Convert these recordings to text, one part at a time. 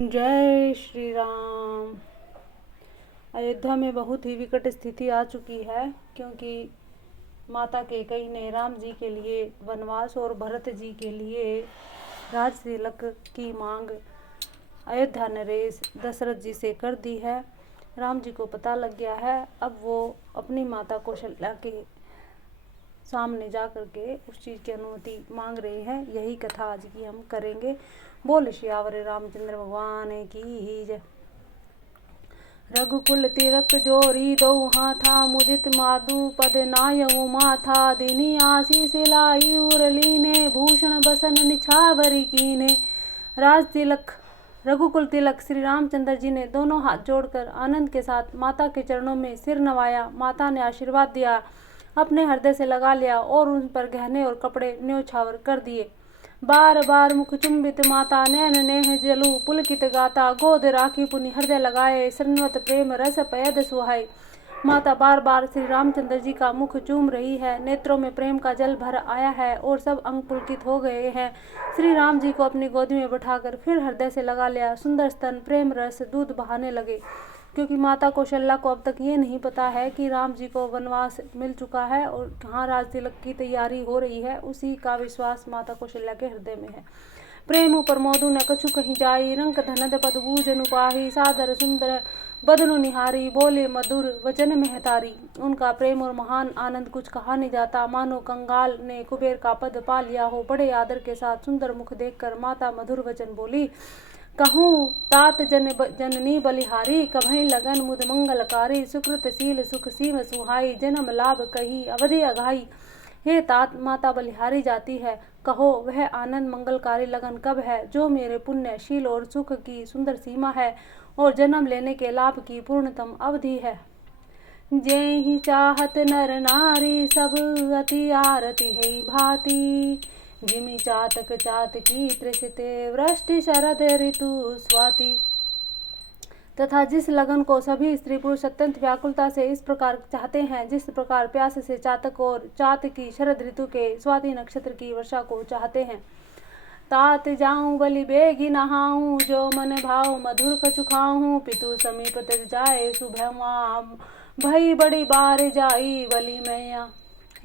जय श्री राम। अयोध्या में बहुत ही विकट स्थिति आ चुकी है, क्योंकि माता कैकेयी ने राम जी के लिए वनवास और भरत जी के लिए राज तिलक की मांग अयोध्या नरेश दशरथ जी से कर दी है। राम जी को पता लग गया है। अब वो अपनी माता कौशल्या के सामने जा कर के उस चीज़ की अनुमति मांग रहे हैं। यही कथा आज की हम करेंगे। बोल श्यावर रामचंद्र भगवान की जय। रघुकुल तिलक जोरी दो हाथा मुदित माधु पद नायऊ माथा दिनी आशीष लाई उरली ने भूषण बसन निछावरी कीने। राज तिलक रघुकुल तिलक श्री रामचंद्र जी ने दोनों हाथ जोड़कर आनंद के साथ माता के चरणों में सिर नवाया। माता ने आशीर्वाद दिया, अपने हृदय से लगा लिया और उन पर गहने और कपड़े न्योछावर कर दिए। बार बार मुख चुंबित माता नैन नेह जलु पुलकित गाता गोद राखी पुनि हृदय लगाए शरणवत प्रेम रस पयद सुहाई। माता बार बार श्री रामचंद्र जी का मुख चूम रही है। नेत्रों में प्रेम का जल भर आया है और सब अंग पुलकित हो गए हैं। श्री राम जी को अपनी गोदी में बैठाकर फिर हृदय से लगा लिया। सुंदर स्तन प्रेम रस दूध बहाने लगे, क्योंकि माता कौशल्या को अब तक ये नहीं पता है कि राम जी को वनवास मिल चुका है और कहाँ राज तिलक की तैयारी हो रही है। उसी का विश्वास माता कौशल्या के हृदय में है। प्रेम प्रमोदु न कछु कहीं जाई रंक धनद पद बूझनु पाही सादर सुंदर बदनु निहारी बोले मधुर वचन महतारी। उनका प्रेम और महान आनंद कुछ कहा नहीं जाता, मानो कंगाल ने कुबेर का पद पा लिया हो। बड़े आदर के साथ सुंदर मुख देखकर माता मधुर वचन बोली, कहूँ तात जननी बलिहारी कभई लगन मुद मंगलकारी सुकृतशील सुख सीम सुहाई जन्म लाभ कही अवधि अघाई। हे तात, माता बलिहारी जाती है, कहो वह आनंद मंगलकारी लगन कब है जो मेरे पुण्य शील और सुख की सुंदर सीमा है और जन्म लेने के लाभ की पूर्णतम अवधि है। जेहि चाहत नर नारी सब अति आरती है भांति जिमि चातक चातकी त्रिशिते वृष्टि शरद ऋतु स्वाति। तथा जिस लगन को सभी स्त्री पुरुष अत्यंत व्याकुलता से इस प्रकार चाहते हैं, जिस प्रकार प्यास से चातक और चातकी शरद ऋतु के स्वाति नक्षत्र की वर्षा को चाहते हैं। तात जाऊं बलि बेगी नहाऊं जो मन भाव मधुर कछु खाऊं पितु समीप तिर जाए सुभमा भई बड़ी बार जाई बलि मैया।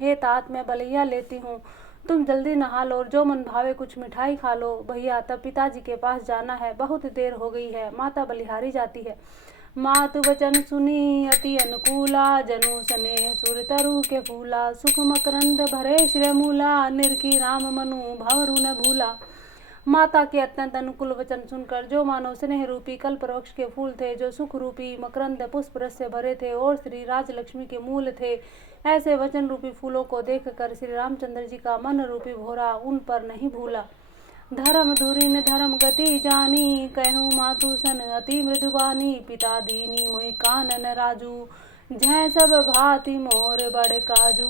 हे तात, मैं बलैया लेती हूँ, तुम जल्दी नहा लो और जो मन भावे कुछ मिठाई खा लो। भैया, तब पिताजी के पास जाना है, बहुत देर हो गई है। माता बलिहारी जाती है। मातु वचन सुनी अति अनुकूला जनु स्नेह सुर तरु के फूला सुख मकरंद भरे श्रेय मूला निरखी राम मनु भंवरु न भूला। माता के अत्यंत अनुकूल वचन सुनकर जो मानो स्नेह रूपी कल्प वृक्ष के फूल थे, जो सुख रूपी मकरंद पुष्प रस से भरे थे और श्री राजलक्ष्मी के मूल थे, ऐसे वचन रूपी फूलों को देखकर श्री रामचंद्र जी का मन रूपी भोरा उन पर नहीं भूला। धर्म धुरीन धर्म गति जानी कहूँ मातु सन अति मृदुबानी पिता दीनी मोहि कानन राजू जय सब भांति मोर बड़ काजू।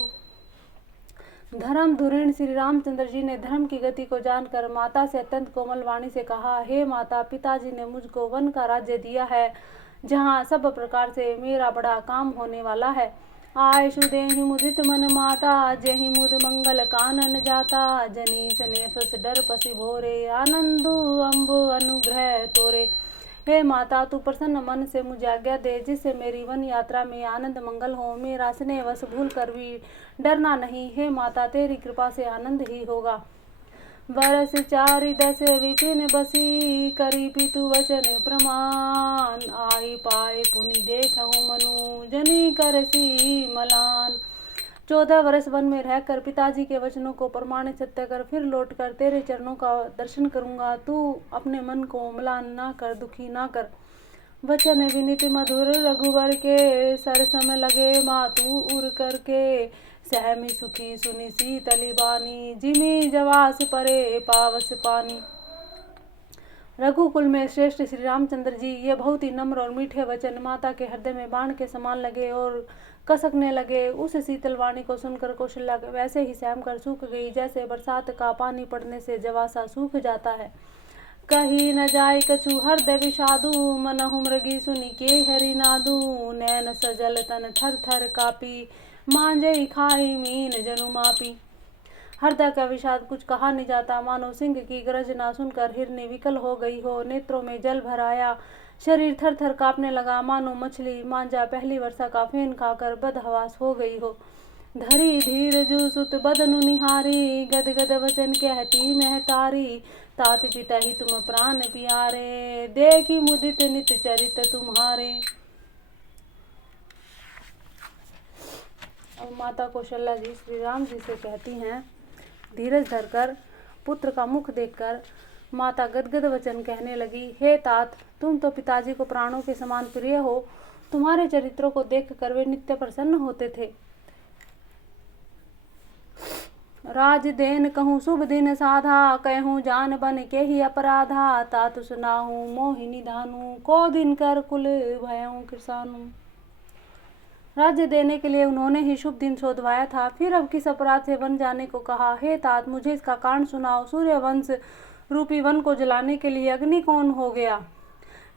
धर्म धुरीण श्री रामचंद्र जी ने धर्म की गति को जानकर माता से अत्यंत कोमल वाणी से कहा, हे माता, पिताजी ने मुझको वन का राज्य दिया है, जहाँ सब प्रकार से मेरा बड़ा काम होने वाला है। आयशु देहि मुदित मन माता जहि मुद मंगल कानन जाता जनी सने फस डर पसी भोरे आनंदु अम्बु अनुग्रह तोरे। हे माता, तू प्रसन्न मन से मुझे आज्ञा दे, जिससे मेरी वन यात्रा में आनंद मंगल हो। मेरा स्नेह वश भूल कर भी डरना नहीं। हे माता, तेरी कृपा से आनंद ही होगा। बरस चारि दस विपिन बसी करी पितु वचन प्रमाण आई पाए पुनि देखहु मनु जनी करसी मलान। 14 वर्ष वन में रहकर पिताजी के वचनों को प्रमाणित सत्य कर फिर लौटकर तेरे चरणों का दर्शन करूंगा। तू अपने मन को म्लान ना कर, दुखी ना कर। वचन विनित मधुर रघुवर के सरसम लगे मातु उर करके सहमी सुखी सुनी शीतली बानी जिमी जवास परे पावस पानी। रघुकुल में श्रेष्ठ श्री रामचंद्र जी ये बहुत ही नम्र और मीठे वचन माता के हृदय में बाण के समान लगे और कसकने लगे। उस शीतल वाणी को सुनकर कौशल्या वैसे ही सहम कर सूख गई, जैसे बरसात का पानी पड़ने से जवासा सूख जाता है। कही न जाय कछु हृदय विषादु मनहु मृगी सुनि के हरि नादु नैन सजल तन थर थर कापी मांजई खाई मीन जनु मापी। हृदय का विषाद कुछ कहा नहीं जाता, मानो सिंह की गर्जना सुनकर हिरनी विकल हो गई हो, नेत्रों में जल भर आया, शरीर थर थर कांपने लगा, मानो मछली मांझा पहली वर्षा का फेन खाकर बदहवास हो गई हो। धरी धीर जू सुत बदनु निहारी, गद गद वचन कहती महतारी, तात पिता ही तुम प्राण प्यारे, देखी मुदित नित चरित तुम्हारे। और माता कौशल्या जी श्री राम जी से कहती हैं, धीरज धरकर पुत्र का मुख देखकर माता गदगद वचन कहने लगी, हे तात, तुम तो पिताजी को प्राणों के समान प्रिय हो, तुम्हारे चरित्रों को देखकर वे नित्य प्रसन्न होते थे। राज देन कहूँ शुभ दिन साधा, कहूँ जान बन के ही अपराधा, तात सुनाहूँ मोहिनी धानु, को दिन कर कुल भयऊँ किसानु। राज्य देने के लिए उन्होंने ही शुभ दिन शोधवाया था, फिर अब किस अपराध से वन जाने को कहा। हे तात, मुझे इसका कारण सुनाओ। सूर्यवंश रूपी वन को जलाने के लिए अग्नि कौन हो गया?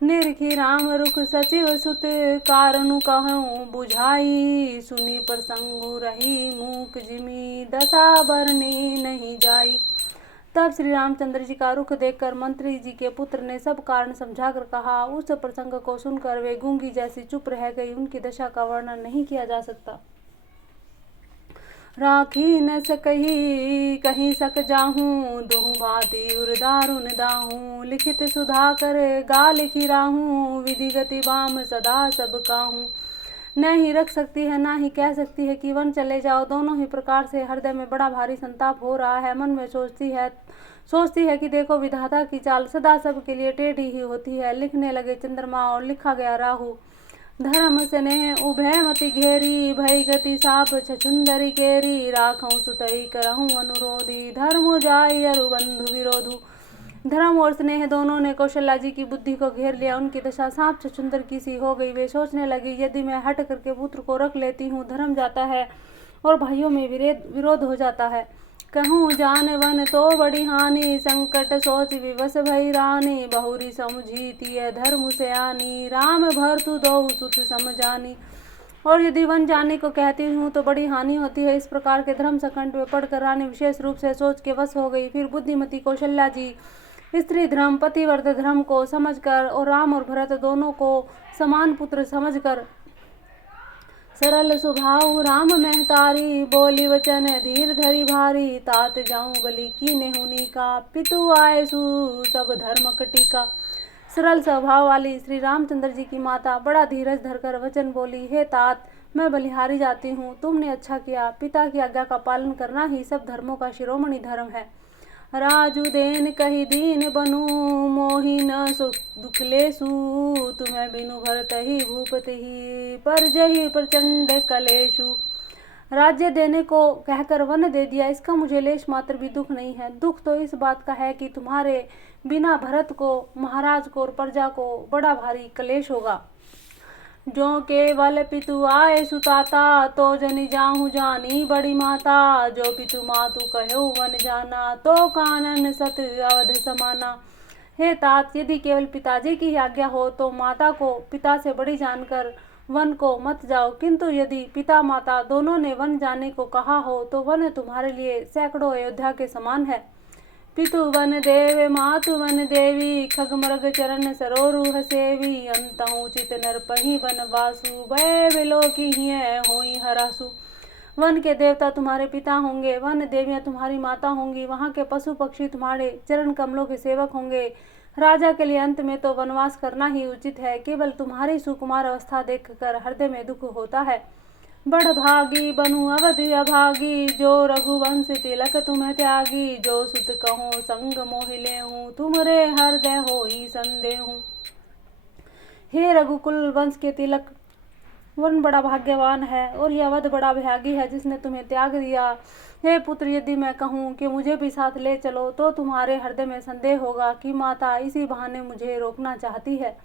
निरखी राम रुख सचिव सुत, कारणु कहूँ बुझाई, सुनी प्रसंगु रही मूक जिमी, दशा बरनी नहीं जाई। तब श्री रामचंद्र जी का रुख देखकर मंत्री जी के पुत्र ने सब कारण समझाकर कहा। उस प्रसंग को सुनकर वे गूंगी जैसी चुप रह गई। उनकी दशा का वर्णन नहीं किया जा सकता। राखी न सकही कहीं सक जाहूँ, दुहु भांति उर दारुन दाहूँ, लिखित सुधा कर गा लिखी राहूँ, विधि गति बाम सदा सब काहूँ। न ही रख सकती है ना ही कह सकती है कि वन चले जाओ। दोनों ही प्रकार से हृदय में बड़ा भारी संताप हो रहा है। मन में सोचती है कि देखो विधाता की चाल सदा सब के लिए टेढ़ी ही होती है। लिखने लगे चंद्रमा और लिखा गया राहु, धर्म स्नेह उभय मति घेरी, भय गति साप छछुंदरी केरी, राखऊं सुतई करहूं अनुरोधी, धर्म जाय अरु बंधु विरोधु। धर्म और स्नेह दोनों ने कौशल्या जी की बुद्धि को घेर लिया। उनकी दशा सांप छछुंदर की सी हो गई। वे सोचने लगी, यदि मैं हट करके पुत्र को रख लेती हूँ, धर्म जाता है और भाइयों में विरोध हो जाता है। कहूँ जान वन तो बड़ी हानि, संकट सोच विवश भई रानी, बहुरी समझीती धर्म से आनी, राम भरतु दो सुत समझानी। और यदि वन जाने को कहती हूँ तो बड़ी हानि होती है। इस प्रकार के धर्म संकट में पड़कर रानी विशेष रूप से सोच के वश हो गई। फिर बुद्धिमती कौशल्या जी स्त्री धर्म पतिव्रत धर्म को समझकर और राम और भरत दोनों को समान पुत्र समझकर सरल स्वभाव राम महतारी, बोली वचन धीर धरी भारी, तात जाऊं बलि कीने हुनी का, पितु आए सु सब धर्म कटिका। सरल स्वभाव वाली श्री रामचंद्र जी की माता बड़ा धीरज धरकर वचन बोली, हे तात, मैं बलिहारी जाती हूँ। तुमने अच्छा किया। पिता की आज्ञा का पालन करना ही सब धर्मों का शिरोमणि धर्म है। राजू देन कही दीन बनू, मोहि न सुख दुख लेसु, तुम्हें बिनु भरत ही भूपति ही, पर जही प्रचंड कलेशु। राज्य देने को कहकर वन दे दिया, इसका मुझे लेश मात्र भी दुख नहीं है। दुख तो इस बात का है कि तुम्हारे बिना भरत को, महाराज को और प्रजा को बड़ा भारी कलेश होगा। जो केवल पितु आए सुताता, तो जनि जाहु जानी बड़ी माता, जो पितु मातु कहो वन जाना, तो कानन सत अवध समाना। हे तात, यदि केवल पिताजी की आज्ञा हो तो माता को पिता से बड़ी जानकर वन को मत जाओ, किंतु यदि पिता माता दोनों ने वन जाने को कहा हो तो वन तुम्हारे लिए सैकड़ों अयोध्या के समान है। पितु वन देव मातु वन देवी, खग मृग चरण सरोरुह सेवी, अंतहु चित नरपहि वन वासु, भय विलोकी हिय होई हरासु। वन के देवता तुम्हारे पिता होंगे, वन देवियां तुम्हारी माता होंगी, वहाँ के पशु पक्षी तुम्हारे चरण कमलों के सेवक होंगे। राजा के लिए अंत में तो वनवास करना ही उचित है। केवल तुम्हारी सुकुमार अवस्था देखकर हृदय में दुख होता है। बड़ भागी बनु अवध अभागी, जो रघुवंश तिलक तुम्हें त्यागी, जो सुत कहो संग मोहि लेहूं, तुमरे हृदय होई संदेहूं। हे रघुकुल वंश के तिलक, वन बड़ा भाग्यवान है और यह अवध बड़ा भागी है जिसने तुम्हें त्याग दिया। हे पुत्र, यदि मैं कहूँ कि मुझे भी साथ ले चलो तो तुम्हारे हृदय में संदेह होगा कि माता इसी बहाने मुझे रोकना चाहती है।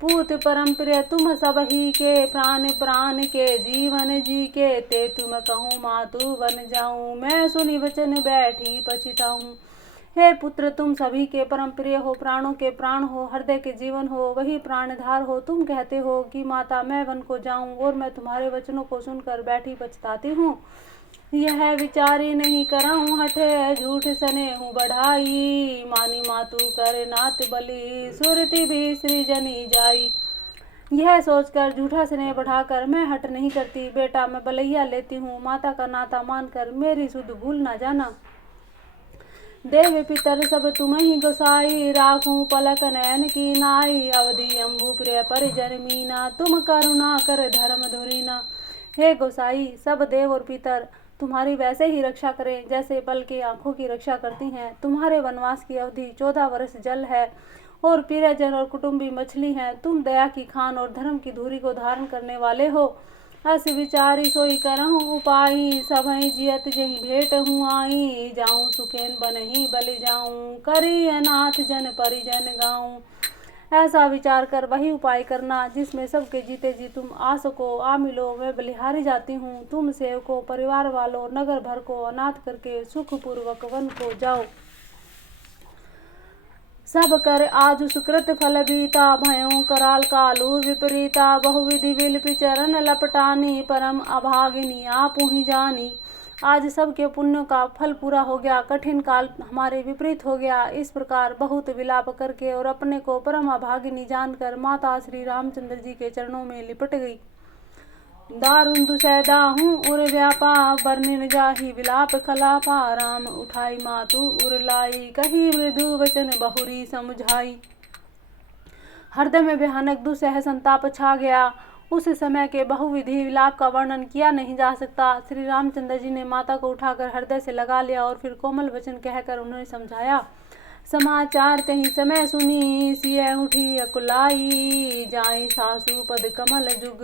पूत परम प्रिय तुम सब ही के, प्राण प्राण के जीवन जी के, ते तुम कहूँ मातु वन जाऊं, मैं सुनी वचन बैठी पछताऊं। हे पुत्र, तुम सभी के परम प्रिय हो, प्राणों के प्राण हो, हृदय के जीवन हो, वही प्राणधार हो। तुम कहते हो कि माता मैं वन को जाऊं और मैं तुम्हारे वचनों को सुनकर बैठी पछताती हूँ। यह विचारी नहीं करऊँ हठ, झूठ सने हूँ बढ़ाई। मानी मातु कर नात बलि, सुरति भी सृजनी जाई। यह सोचकर झूठा स्नेह बढ़ाकर मैं हट नहीं करती। बेटा मैं बलैया लेती हूँ, माता का नाता मानकर मेरी सुध भूल ना जाना। देव पितर सब तुम ही गोसाई, राखूं पलक नयन की नाई। अवधि अम्बु प्रिय परिजन मीना, तुम करुणा कर धर्म धुरीना। हे गोसाई, सब देव और पितर तुम्हारी वैसे ही रक्षा करें जैसे पल की आंखों की रक्षा करती हैं। तुम्हारे वनवास की अवधि 14 वर्ष जल है और प्रियजन और कुटुंबी मछली हैं। तुम दया की खान और धर्म की धुरी को धारण करने वाले हो। अस विचारी सोई करहूँ उपाई, सबहि जियत जही भेंट हूँ आई। जाऊँ सुखेन बनहि बलि जाऊँ, करी अनाथ जन परिजन गाऊँ। ऐसा विचार कर वही उपाय करना जिसमें सबके जीते जी तुम आ सको। आ मिलो, मैं बलिहारी जाती हूँ। तुम सेवकों, परिवार वालों, नगर भर को अनाथ करके सुखपूर्वक वन को जाओ। सब कर आज सुकृत फल बीता, भयों कराल कालू विपरीता। बहुविधि विलपि चरण लपटानी, परम अभागिनी आप ही जानी। आज सबके पुण्यों का फल पूरा हो गया, कठिन काल हमारे विपरीत हो गया। इस प्रकार बहुत विलाप करके और अपने को परम अभागिनी जानकर माता श्री रामचंद्र जी के चरणों में लिपट गई। दारुण दुसैदाहू उर व्यापा, बरनिन जाहि विलाप खलापा। राम उठाई मातु उर लाई, कही मृदु वचन बहुरी समझाई। हृदय में भयानक दुसह संताप छा गया। उस समय के बहुविधि विलाप का वर्णन किया नहीं जा सकता। श्री रामचंद्र जी ने माता को उठाकर हृदय से लगा लिया और फिर कोमल वचन कहकर उन्हें समझाया। समाचार तही समय सुनी, सिय उठी अकुलाई। जाई सासु पद कमल जुग,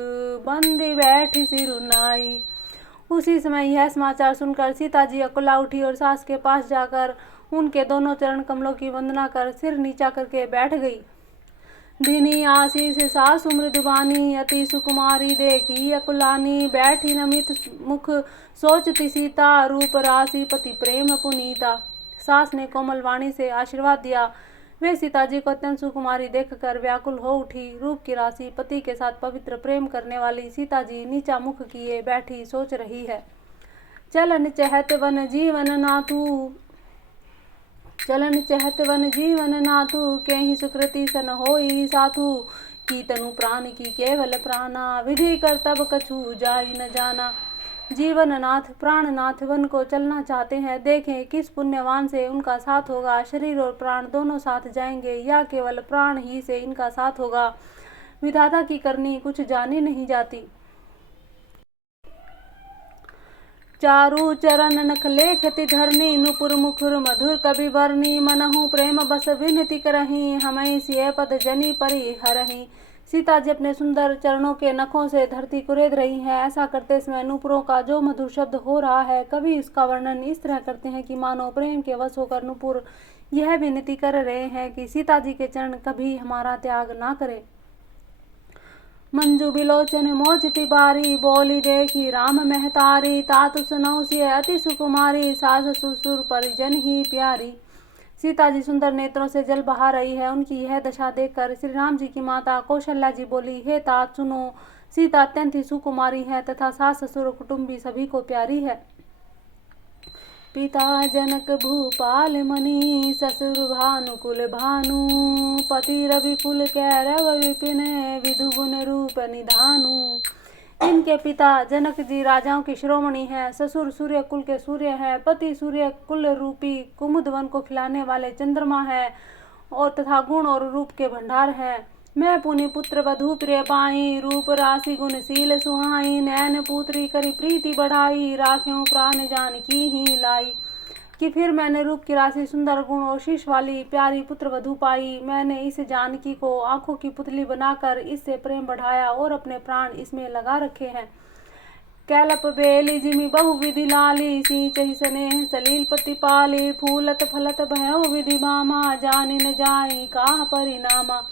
बंदी बैठी सिरुनाई। उसी समय यह समाचार सुनकर सीता जी अकुला उठी और सास के पास जाकर उनके दोनों चरण कमलों की वंदना कर सिर नीचा करके बैठ गई। दिनी आशीष सासु मृदुबानी, अति सुकुमारी देखी अकुलानी। बैठी नमित मुख सोचती सीता, रूप राशि पति प्रेम पुनीता। सास ने कोमल वाणी से आशीर्वाद दिया। वे सीता जी को अत्यंत सुकुमारी देखकर व्याकुल हो उठी। रूप की राशि पति के साथ पवित्र प्रेम करने वाली सीता जी नीचा मुख किए बैठी सोच रही है। चलन चहत वन जीवन नातु, चलन चहत वन जीवन नातु। के ही सुकृति सन होई साथु, की तनु प्राण की केवल प्राणा। विधि कर तब कछु जाई न जाना। जीवननाथ प्राणनाथ वन को चलना चाहते हैं। देखें किस पुण्यवान से उनका साथ होगा। शरीर और प्राण दोनों साथ जाएंगे या केवल प्राण ही से इनका साथ होगा। विधाता की करनी कुछ जानी नहीं जाती। चारु चरण नख लेखति धरनी, नुपुर मुखुर मधुर कवि बरनी। मनहु प्रेम बस विनती करही, हमें सिय पद जनी परि हरही। सीता जी अपने सुंदर चरणों के नखों से धरती कुरेद रही हैं। ऐसा करते समय नुपुरों का जो मधुर शब्द हो रहा है, कवि इसका वर्णन इस तरह करते हैं कि मानो प्रेम के वश होकर नुपुर यह विनती कर रहे हैं कि सीता जी के चरण कभी हमारा त्याग ना करें। मंजू बिलोचन मोचती बारी, बोली देखी राम महतारी। तातु सुनौ सिय अति सुकुमारी, सास ससुर परिजन ही प्यारी। सीता जी सुंदर नेत्रों से जल बहा रही है। उनकी यह दशा देखकर श्री राम जी की माता कौशल्या जी बोली, हे तात सुनो, सीता अत्यंत ही सुकुमारी है तथा सास ससुर कुटुंबी सभी को प्यारी है। पिता जनक भूपाल मणि, ससुर भानुकुल भानु। पति रवि कुल कैरव विपिन, विधु गुण रूप निधानु। इनके पिता जनक जी राजाओं की शिरोमणि हैं। ससुर सूर्य कुल के सूर्य हैं। पति सूर्य कुल रूपी कुमुद वन को खिलाने वाले चंद्रमा है और तथा गुण और रूप के भंडार हैं। मैं पुनि पुत्र वधु प्रिय पाई, रूप राशि गुणशील सुहाई। नैन पुत्री करी प्रीति बढ़ाई, राख्यों प्राण जान की ही लाई। कि फिर मैंने रूप की राशि सुंदर गुण और शीश वाली प्यारी पुत्र वधु पाई। मैंने इस जानकी को आंखों की पुतली बनाकर इससे प्रेम बढ़ाया और अपने प्राण इसमें लगा रखे हैं। कैलप बेली जिमी बहुविधि लाली, सिंचहि स्नेह सलील प्रतिपाली। फूलत फलत भयो विधि मामा, जानि न जाई काह परिणामा।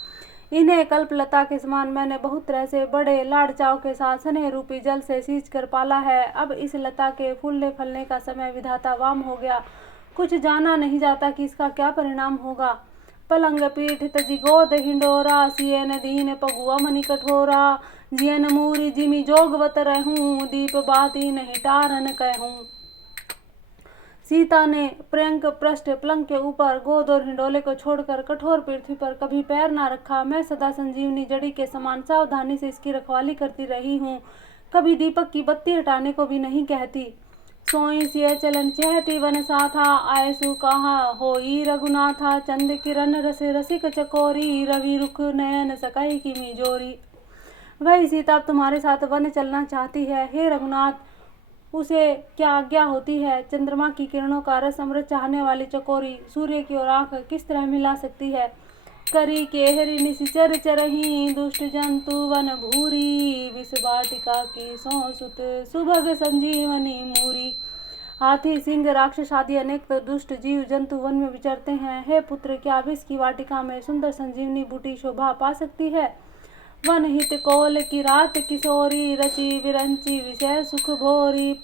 इन्हें कल्पलता के समान मैंने बहुत तरह से बड़े लाड़ चाव के साथ स्नेह रूपी जल से सींच कर पाला है। अब इस लता के फूलने फलने का समय विधाता वाम हो गया। कुछ जाना नहीं जाता कि इसका क्या परिणाम होगा। पलंग पीठ तजी गोद हिंडोरा, सियन दीन पगुआ मनि कठोरा। जियन मूरी जिमी जोगवत रहूं, दीप बाती नहीं टारन कहूं। सीता ने प्रयंक पृष्ठ पलंग के ऊपर गोद और हिंडोले को छोड़कर कठोर पृथ्वी पर कभी पैर ना रखा। मैं सदा संजीवनी जड़ी के समान सावधानी से इसकी रखवाली करती रही हूँ, कभी दीपक की बत्ती हटाने को भी नहीं कहती। सोई सिय चलन चहती वन साथा, आयसु कहा होई रघुनाथा। चंद किरण रस रसिक चकोरी, रवि रुख नयन सकई की मिजोरी। वही सीता अब तुम्हारे साथ वन चलना चाहती है। हे रघुनाथ, उसे क्या आज्ञा होती है? चंद्रमा की किरणों का रस अमृत चाहने वाली चकोरी सूर्य की ओर आंख किस तरह मिला सकती है? करी केहरी निशिचर चरही, दुष्ट जंतु वन भूरी। विष वाटिका की सौसुत, सुभग संजीवनी मूरी। हाथी, सिंह, राक्षस आदि अनेक दुष्ट जीव जंतु वन में विचरते हैं। हे पुत्र, क्या विष की वाटिका में सुंदर संजीवनी बूटी शोभा पा सकती है? वन हित कोल की रात किशोरी, रची विरंची विषय सुख भोरी।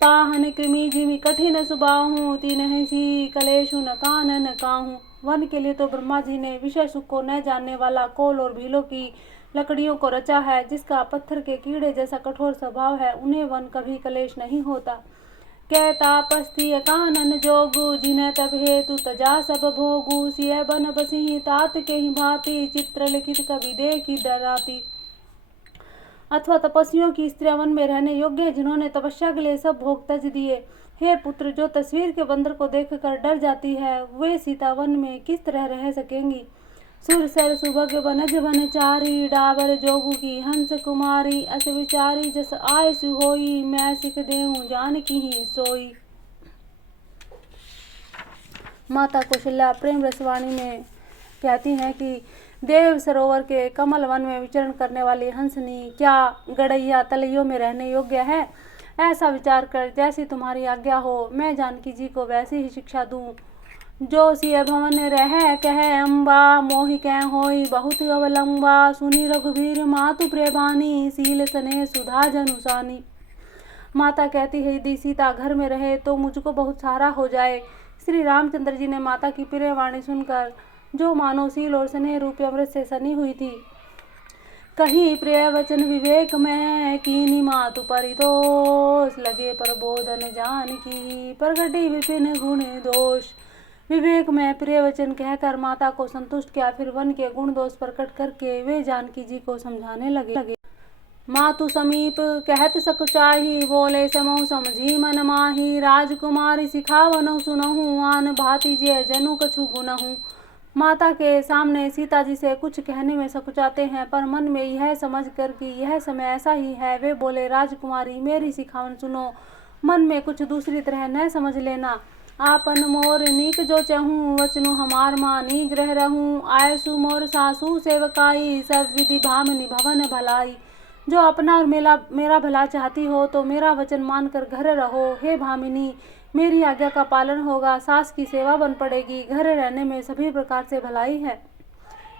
पाहन कृमि जिमि कठिन सुबाहू, तीन सी कलेशु न कानन काहू। वन के लिए तो ब्रह्मा जी ने विषय सुख को न जानने वाला कोल और भीलों की लकड़ियों को रचा है। जिसका पत्थर के कीड़े जैसा कठोर स्वभाव है, उन्हें वन कभी कलेश नहीं होता। कहता पस्ती कानन जोगु, जिन्हें तब हेतु तजा सब भोगु। सिय बन बसी तात के ही भांति, चित्र लिखित कवि देखी डराती। अथवा तपस्वियों की स्त्रियां वन में रहने योग्य है, जिन्होंने तपस्या के लिए सब भोग त्यज दिए। हे पुत्र, जो तस्वीर के बंदर को देखकर डर जाती है, वे सीता वन में किस तरह रह सकेंगी? सुरसर सुभग बनज बनचारी, डाबर जोगु की हंस कुमारी। अस विचारी जस आयसु होई, मैं सिख देहूं जानकी ही सोई। माता कौशल्या प्रेम रसवाणी में कहती हैं कि देव सरोवर के कमल वन में विचरण करने वाली हंसनी क्या गड़ैया तलैयों में रहने योग्य है? ऐसा विचार कर जैसी तुम्हारी आज्ञा हो, मैं जानकी जी को वैसी ही शिक्षा दूं। जो सिय भवन रह कह अम्बा, मोहि कह होई बहुत अवलंबा। सुनी रघुवीर मातु प्रेमानी, सील सने सुधा जनुसानी। माता कहती है, यदि सीता घर में रहे तो मुझको बहुत सहारा हो जाए। श्री रामचंद्र जी ने माता की प्रिय वाणी सुनकर, जो मानो सील और स्नेह रूपी अमृत से सनी हुई थी, कही प्रिय वचन विवेक में, कीनी मातु परितोष। लगे प्रबोधन जानकी, प्रगटी विपिन गुण दोष। विवेक में प्रिय वचन कहकर माता को संतुष्ट किया। फिर वन के गुण दोष प्रकट करके वे जानकी जी को समझाने लगे। मातु समीप कहत सकुचाही, बोले समौ समझी मन माही। राजकुमारी सिखावनहु सुनहु, आन भांति जे जनु कछु गुनहु। माता के सामने सीता जी से कुछ कहने में सकुचाते हैं, पर मन में यह समझ कर कि यह समय ऐसा ही है, वे बोले, राजकुमारी मेरी सिखावन सुनो, मन में कुछ दूसरी तरह न समझ लेना। आपन मोर नीक जो चहूँ, वचनु हमार मानी ग्रह रहूँ। आयसु मोर सासू सेवकाई, सब विधि भामिनी भवन भलाई। जो अपना और मेरा भला चाहती हो तो मेरा वचन मानकर घर रहो। हे भामिनी, मेरी आज्ञा का पालन होगा, सास की सेवा बन पड़ेगी, घर रहने में सभी प्रकार से भलाई है।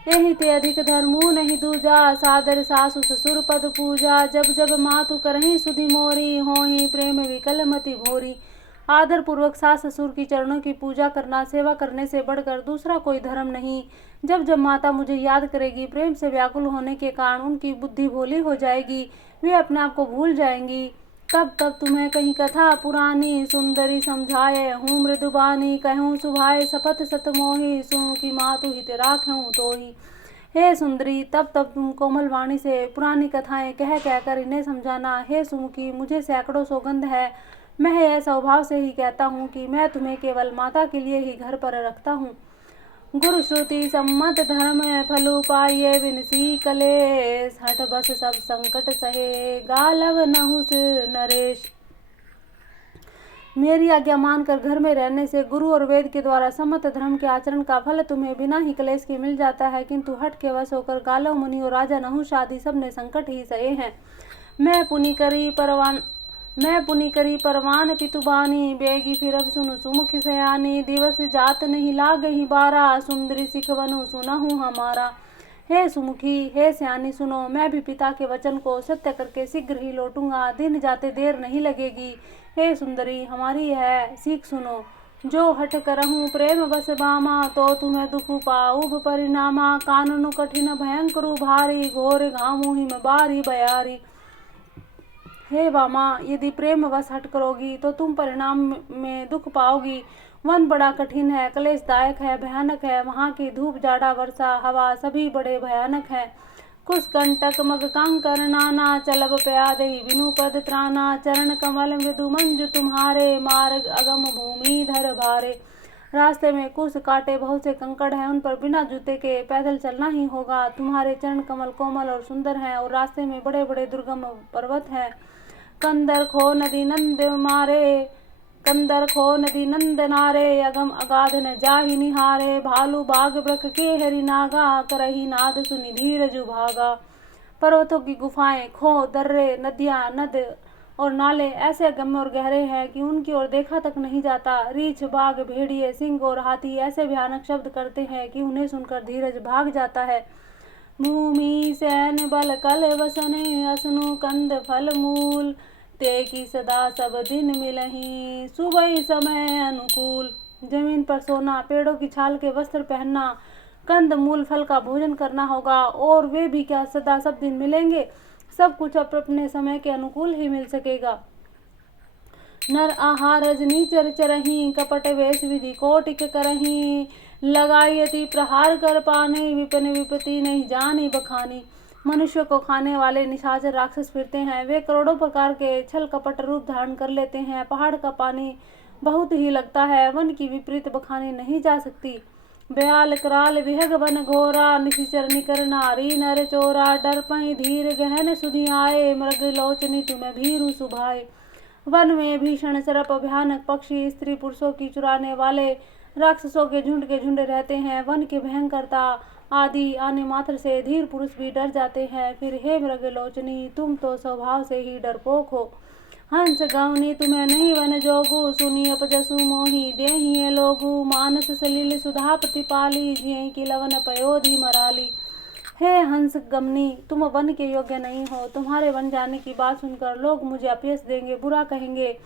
यही ते अधिक धर्मू नहीं दूजा, सादर सासु ससुर पद पूजा। जब जब मातु करही सुधि मोरी, होही प्रेम विकल मति भोरी। आदर पूर्वक सास ससुर की चरणों की पूजा करना सेवा करने से बढ़कर दूसरा कोई धर्म नहीं। जब जब माता मुझे याद करेगी, प्रेम से व्याकुल होने के कारण उनकी बुद्धि भोली हो जाएगी, वे अपने आप को भूल जाएंगी। तब तब तुम्हें कहीं कथा पुरानी, सुंदरी समझाए हूँ मृदुबानी। कहूँ सुभाए शपथ सतमोही, सुन की मातु हित राखूं तो ही। हे सुंदरी, तब तब तुम कोमल वाणी से पुरानी कथाएं कह कहकर इन्हें समझाना। हे सुमुखी, मुझे सैकड़ों सौगंध है, मैं यह स्वभाव से ही कहता हूँ कि मैं तुम्हें केवल माता के लिए ही घर पर रखता हूँ। गुरु श्रुति सम्मत धर्म फलु पाइये, विनसी कलेश। हट बस सब संकट सहे, गालव नहुस नरेश। मेरी आज्ञा मानकर घर में रहने से गुरु और वेद के द्वारा सम्मत धर्म के आचरण का फल तुम्हें बिना ही क्लेश के मिल जाता है, किंतु हट के वश होकर गालव मुनि और राजा नहुष आदि सब ने संकट ही सहे हैं। मैं पुनि करी परवान पितुबानी, बेगी फिरब सुनु सुमुख सयानी। दिवस जात नहीं लागहि बारा, सुंदरी सिखवनु सुनहु हमारा। हे सुमुखी, हे सयानी, सुनो, मैं भी पिता के वचन को सत्य करके शीघ्र ही लौटूंगा, दिन जाते देर नहीं लगेगी। हे सुंदरी, हमारी यह सीख सुनो, जो हठ करहूँ प्रेम बस बामा, तो तुम्हें दुख पाऊब परिणामा। काननु कठिन भयंकर भारी, घोर घामु हिम बारी बयारी। हे वामा, यदि प्रेमवश हट करोगी तो तुम परिणाम में दुख पाओगी। वन बड़ा कठिन है, क्लेशदायक है, भयानक है। वहाँ की धूप, जाड़ा, वर्षा, हवा सभी बड़े भयानक है। कुश कंटक मग कांकर नाना, चलब प्यादे विनु पद त्राना। चरण कमल मृदु मंजु तुम्हारे, मार्ग अगम भूमि धर भारे। रास्ते में कुश कांटे बहुत से कंकड़ हैं, उन पर बिना जूते के पैदल चलना ही होगा। तुम्हारे चरण कमल कोमल और सुंदर हैं और रास्ते में बड़े बड़े दुर्गम पर्वत हैं। कंदर खो नदी नंद मारे, कंदर खो नदी नंद नारे। अगम अगाध न जाहि निहारे, भालू बाघ ब्रख के हरि नागा। करही नाद सुनि धीरजु भागा। पर्वतों की गुफाएं, खो, दर्रे, नदियां, नद और नाले ऐसे गहरे और गहरे हैं कि उनकी ओर देखा तक नहीं जाता। रीछ, बाघ, भेड़िए, सिंह और हाथी ऐसे भयानक शब्द करते हैं कि उन्हें सुनकर धीरज भाग जाता है। भूमि सैन बल कल वसने, असनु कंद फल मूल। ते की सदा सब दिन मिलही, सुबह समय अनुकूल। जमीन पर सोना, पेड़ों की छाल के वस्त्र पहनना, कंद मूल फल का भोजन करना होगा। और वे भी क्या सदा सब दिन मिलेंगे? सब कुछ अपने समय के अनुकूल ही मिल सकेगा। नर आहार रजनी चर चरही, कपट वेश विधि कोटिक करही। लगाई अति प्रहार कर पाने, विपिन विपत्ति नहीं जानी बखानी। मनुष्य को खाने वाले निशाचर राक्षस फिरते हैं। वे करोड़ों प्रकार के छल कपट रूप धारण कर लेते हैं। पहाड़ का पानी बहुत ही लगता है, वन की विपरीत बखानी नहीं जा सकती। ब्याल कराल विहग वन घोरा, निशिचर निकर नारी नर चोरा। डर पही धीर गहन सुधि आए, मृग लोचनी तुम्हें भीरु सुभाए। वन में भीषण सर्प, भयानक पक्षी, स्त्री पुरुषों की चुराने वाले राक्षसों के झुंड रहते हैं। वन की भयंकरता आदि आने मात्र से धीर पुरुष भी डर जाते हैं। फिर हे मृग लोचनी, तुम तो स्वभाव से ही डरपोक हो। हंस गवनी तुम्हें नहीं वन जोगु, सुनी अपजसु मोही देहि लोगु। मानस सलील सुधा प्रतिपाली, जिये की लवन पयोधि मराली। हे हंस गमनी, तुम वन के योग्य नहीं हो। तुम्हारे वन जाने की बात सुनकर लोग मुझे अपयश देंगे, बुरा कहेंगे।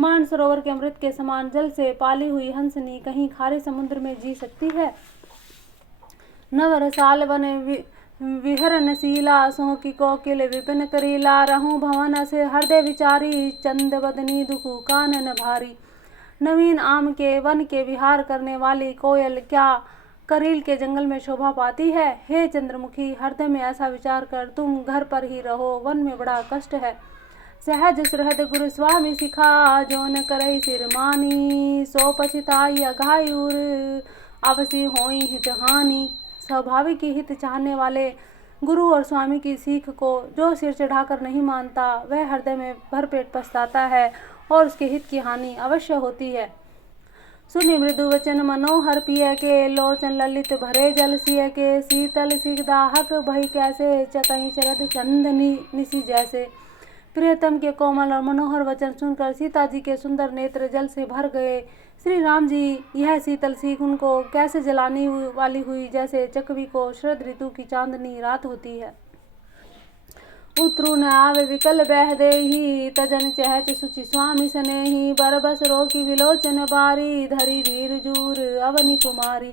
मान सरोवर के अमृत के समान जल से पाली हुई हंसनी कहीं खारे समुद्र में जी सकती है? नवरसाल वन विहरनशीला, सोह की कोकिल विपिन करीला। रहूं भवन से हृदय विचारी, चंद बदनी दुखु कानन भारी। नवीन आम के वन के विहार करने वाली कोयल क्या करील के जंगल में शोभा पाती है? हे चंद्रमुखी, हृदय में ऐसा विचार कर तुम घर पर ही रहो, वन में बड़ा कष्ट है। सहज सुहृद गुरु स्वामी सिखा, जो न करई सिर मानी। सो पछिताई अघायुर, अवसी होई हित हानि। स्वाभाविक ही हित चाहने वाले गुरु और स्वामी की सीख को जो सिर चढ़ाकर नहीं मानता, वह हृदय में भरपेट पछताता है और उसके हित की हानि अवश्य होती है। सुनि मृदु वचन मनोहर पिय के, लोचन ललित भरे जल सिय के। शीतल सिगदाहक भई कैसे, चकही शरद चंदनी निशि जैसे। प्रियतम के कोमल और मनोहर वचन सुनकर सीता जी के सुंदर नेत्र जल से भर गए। श्री राम जी यह शीतल सीख उनको कैसे जलाने वाली हुई, जैसे चकवी को शरद ऋतु की चांदनी रात होती है। उतरु न आवे विकल बह देही, तजन चहच सुचि स्वामी सनेही। बरबस रोकी विलोचन बारी, धरी धीर जूर अवनी कुमारी।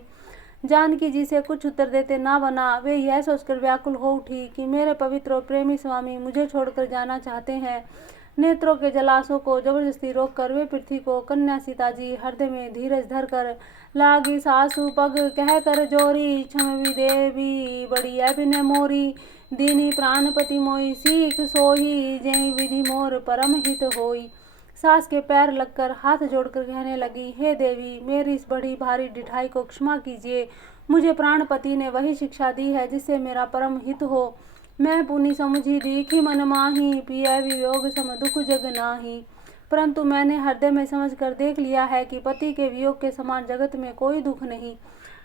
जानकी जी से कुछ उत्तर देते ना बना। वे यह सोचकर व्याकुल हो उठी कि मेरे पवित्र और प्रेमी स्वामी मुझे छोड़कर जाना चाहते हैं। नेत्रों के जलाशों को जबरदस्ती रोककर वे पृथ्वी को कन्या सीता जी हृदय में धीरज धरकर लागी सासु पग कह कर जोरी। क्षमवी देवी बड़ी अभिनय मोरी, दीनी प्राणपति मोई सीख सोही। जय विधि मोर परम हित होई। सास के पैर लगकर हाथ जोड़कर कहने लगी, हे देवी, मेरी इस बड़ी भारी ढिठाई को क्षमा कीजिए। मुझे प्राणपति ने वही शिक्षा दी है जिससे मेरा परम हित हो। मैं पुनि समुझी दीखी मन माही, पिया वियोग सम दुख जग नाही। परंतु मैंने हृदय में समझ कर देख लिया है कि पति के वियोग के समान जगत में कोई दुख नहीं।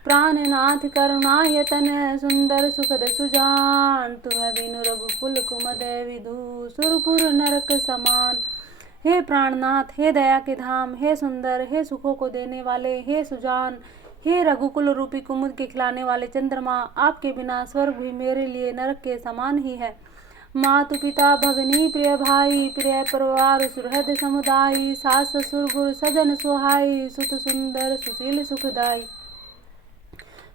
प्राणनाथ करुणायतन, सुंदर सुखद सुजान। तुम्हें बिनु रघुकुल कुमद विधु, सुरपुर नरक समान। हे प्राणनाथ, हे दया के धाम, हे सुंदर, हे सुखों को देने वाले, हे सुजान, हे रघुकुल रूपी कुमुद के खिलाने वाले चंद्रमा, आपके बिना स्वर्ग भी मेरे लिए नरक के समान ही है। मातु पिता भगनी प्रिय भाई, प्रिय परिवार सुहृद समुदायी। सास ससुर गुरु सजन सुहाई, सुत सुंदर सुशील सुखदाई।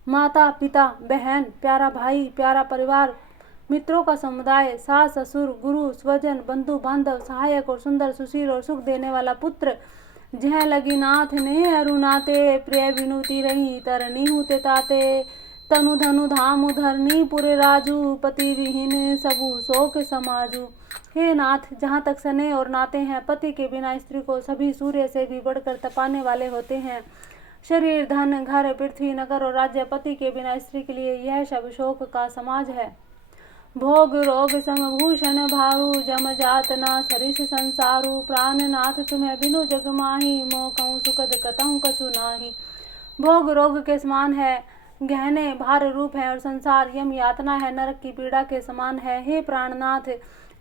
माता पिता बहन, प्यारा भाई, प्यारा परिवार, मित्रों का समुदाय, सास ससुर गुरु स्वजन बंधु बांधव सहायक और सुंदर सुशील और सुख देने वाला पुत्र, जह लगी नाथ ने अरुणाते, प्रिय विनुति रही तरनी हुते ताते, तनु धनु धाम धरनी पुरे राजू, पति विहीन सबू शोक समाजू। हे नाथ, जहाँ तक स्नेह और नाते हैं, पति के बिना स्त्री को सभी सूर्य से भी बढ़कर तपाने वाले होते हैं। शरीर धन घर पृथ्वी नगर और राज्य, पति के बिना स्त्री के लिए यह सब शोक का समाज है। भोग रोग समभूषण भारू, जम जात ना सरिस संसारू, प्राण नाथ तुम्हें बिनु जग माही, मोह कहूँ सुखद कतहु कछु नाही। भोग रोग के समान है, गहने भार रूप है और संसार यम यातना है, नरक की पीड़ा के समान है। हे प्राणनाथ,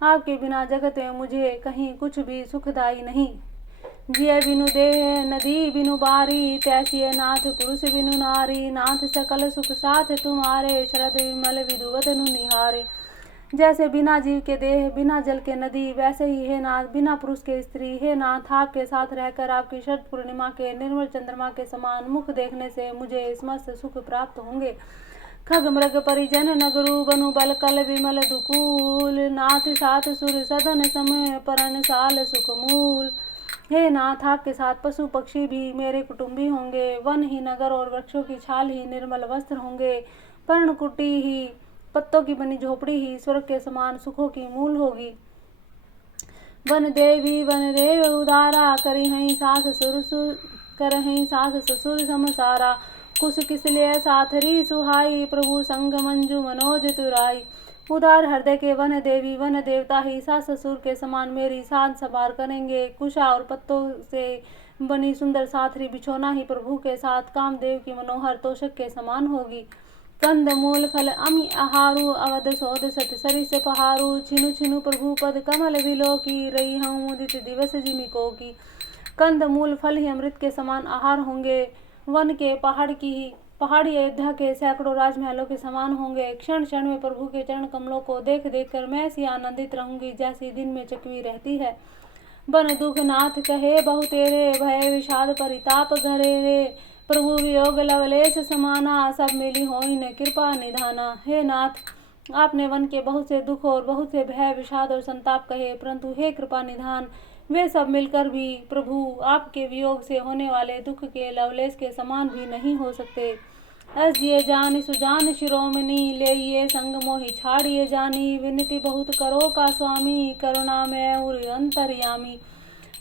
आपके बिना जगत में मुझे कहीं कुछ भी सुखदायी नहीं। जिय बिनु देह नदी बिनु बारी, तैसिय नाथ पुरुष बिनु नारी, नाथ सकल सुख साथ तुम्हारे, शरद विमल विधुवदनु निहारे। जैसे बिना जीव के देह बिना जल के नदी, वैसे ही हे नाथ बिना पुरुष के स्त्री। हे नाथ, आपके साथ रहकर आपकी शरद पूर्णिमा के निर्मल चंद्रमा के समान मुख देखने से मुझे समस्त सुख प्राप्त होंगे। खग मृग परिजन नगरु बनु बल कल विमल दुकूल, नाथ साथ सुर सदन समय परन साल सुख मूल। हे नाथ, आपके साथ पशु पक्षी भी मेरे कुटुंबी होंगे, वन ही नगर और वृक्षों की छाल ही निर्मल वस्त्र होंगे, पर्णकुटी ही पत्तों की बनी झोपड़ी ही स्वर्ग के समान सुखों की मूल होगी। वन देव उदारा, करी हई सास ससुर समसारा, कुश किसलिए साथरी सुहाई, प्रभु संग मंजू मनोज तुराई। उदार हृदय के वन देवी वन देवता ही सास ससुर के समान मेरी साथ संभार करेंगे। कुशा और पत्तों से बनी सुंदर साथरी बिछोना ही प्रभु के साथ कामदेव की मनोहर तोषक के समान होगी। कंद मूल फल अमि आहारू, अवध सोध सत सरिस पहारू, छिनु छिनु प्रभु पद कमल विलो की, रही हूँ मुदित दिवस जिमिको की। कंद मूल फल ही अमृत के समान आहार होंगे, वन के पहाड़ी अयोध्या के सैकड़ों राजमहलों के समान होंगे। क्षण क्षण में प्रभु के चरण कमलों को देख देख कर मैं ऐसी आनंदित रहूंगी जैसी दिन में चकवी रहती है। बन दुख नाथ कहे बहु तेरे, भय विषाद परिताप घरे रे, प्रभु वियोग लवलेश समाना, सब मिली होई न कृपा निधाना। हे नाथ, आपने वन के बहुत से दुख और बहुत से भय विषाद और संताप कहे, परंतु हे कृपा निधान, वे सब मिलकर भी प्रभु आपके वियोग से होने वाले दुख के लवलेश के समान भी नहीं हो सकते। अस ये जान सुजान शिरोमणि, ले ये संग मोहि छाड़िए जानी, विनती बहुत करो का स्वामी, करुणा में उर अंतर्यामी।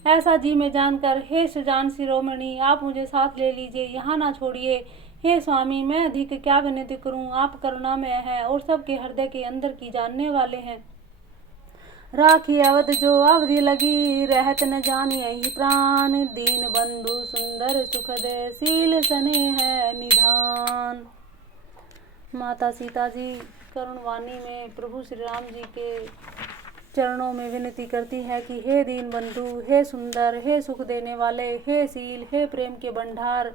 ऐसा जी में जानकर हे सुजान शिरोमणि, आप मुझे साथ ले लीजिए, यहाँ ना छोड़िए। हे स्वामी, मैं अधिक क्या विनती करूं, आप करुणा में हैं और सबके हृदय के अंदर की जानने वाले हैं। राखी अवध जो अवधि लगी, रहत न जानी यही प्राण, दीन बंधु सुंदर सुखद शील सने है निधान। माता सीता जी करुणवाणी में प्रभु श्री राम जी के चरणों में विनती करती है कि हे दीन बंधु, हे सुंदर, हे सुख देने वाले, हे शील, हे प्रेम के भंडार,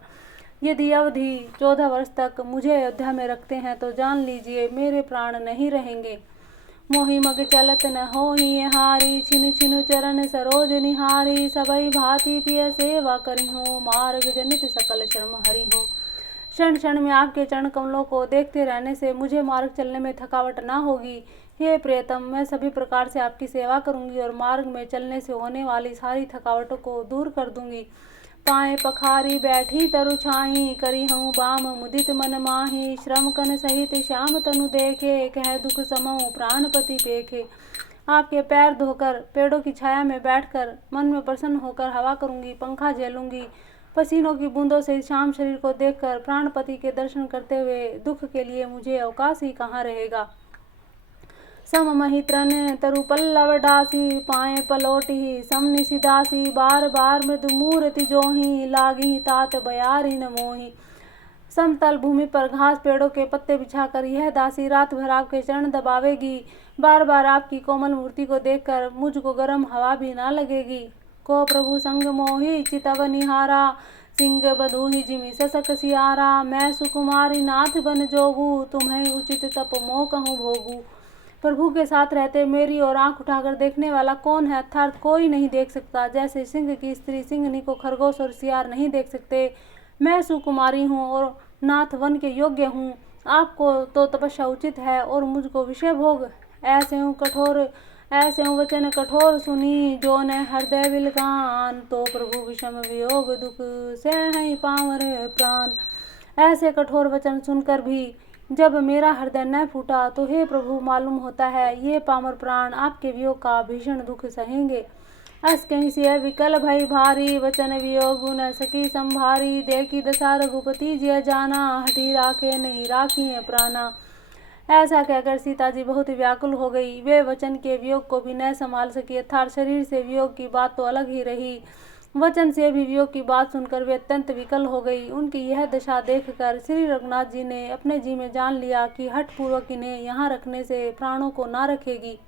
यदि अवधि 14 वर्ष तक मुझे अयोध्या में रखते हैं तो जान लीजिए मेरे प्राण नहीं रहेंगे। मोहि मग चलत न होहि हारी, छिनु छिनु चरण सरोज निहारी, सबई भांति पिय सेवा करी हो, मार्ग जनित सकल श्रम हरि हो। क्षण क्षण में आपके चरण कमलों को देखते रहने से मुझे मार्ग चलने में थकावट ना होगी। हे प्रियतम, मैं सभी प्रकार से आपकी सेवा करूंगी और मार्ग में चलने से होने वाली सारी थकावटों को दूर कर दूंगी। पाए पखारी बैठी तरु छाही, करी हूँ बाम मुदित मन माही, श्रम कन सहित श्याम तनु देखे, कह दुख समूह प्राणपति पेखे। आपके पैर धोकर पेड़ों की छाया में बैठकर मन में प्रसन्न होकर हवा करूंगी, पंखा झेलूंगी। पसीनों की बूंदों से श्याम शरीर को देखकर प्राणपति के दर्शन करते हुए दुख के लिए मुझे अवकाश ही कहाँ रहेगा। सममहि तृण तरु पल्लव डासी, पाए पलोटी समनिसि दासी, बार बार मृदु मूर्ति जोही, लागी तात बयारी न मोही। समतल भूमि पर घास पेड़ों के पत्ते बिछाकर यह दासी रात भर आपके चरण दबावेगी। बार बार आपकी कोमल मूर्ति को देखकर मुझको गर्म हवा भी ना लगेगी। को प्रभु संग मोही चितव निहारा, सिंह बधूहि जिमि ससक सियारा। मैं सुकुमारी नाथ बन जोगू, तुम्हें उचित तप मोह कहूँ भोगू। प्रभु के साथ रहते मेरी और आंख उठाकर देखने वाला कौन है, अर्थात कोई नहीं देख सकता। जैसे सिंह की स्त्री सिंहनी को खरगोश और सियार नहीं देख सकते, मैं सुकुमारी हूँ और नाथ वन के योग्य हूँ। आपको तो तपस्या उचित है और मुझको विषय भोग। ऐसे वचन कठोर सुनी, जो न हृदय विलगान। तो प्रभु विषम वियोग दुख से हैं पामर प्राण। ऐसे कठोर वचन सुनकर भी जब मेरा हृदय न फूटा, तो हे प्रभु मालूम होता है ये पामर प्राण आपके वियोग का भीषण दुख सहेंगे। अस कहीं से विकल भई भारी, वचन वियोग न सकी संभारी। देखी दशा रघुपति जिय जाना, हठी राखे नहीं राखी है प्राणा। ऐसा कहकर सीता जी बहुत व्याकुल हो गई। वे वचन के वियोग को भी न संभाल सकी, अर्थात शरीर से वियोग की बात तो अलग ही रही, वचन से भी वियोग की बात सुनकर वे अत्यंत विकल हो गई। उनकी यह दशा देखकर श्री रघुनाथ जी ने अपने जी में जान लिया कि हठपूर्वक इन्हें यहाँ रखने से प्राणों को ना रखेगी।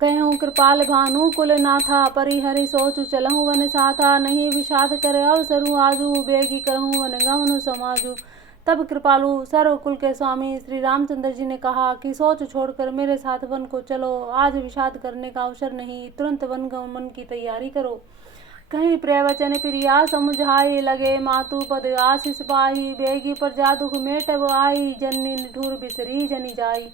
कहूँ कृपाल भानु कुल नाथा, परिहरि सोचु चलहूँ वन साथा। नहीं विषाद करे अवसरु आजू, बेगी करहूँ वन गमनु समाजू। तब कृपालु सर्वकुल के स्वामी श्री रामचंद्र जी ने कहा कि सोच छोड़कर मेरे साथ वन को चलो। आज विषाद करने का अवसर नहीं, तुरंत वन गमन की तैयारी करो। कहीं प्रवचन प्रिया समुझाई, लगे मातु पद आशीष पाई। बेगी प्रजा दुख मेटब आई, जननी निठुर बिसरी जनि जाई।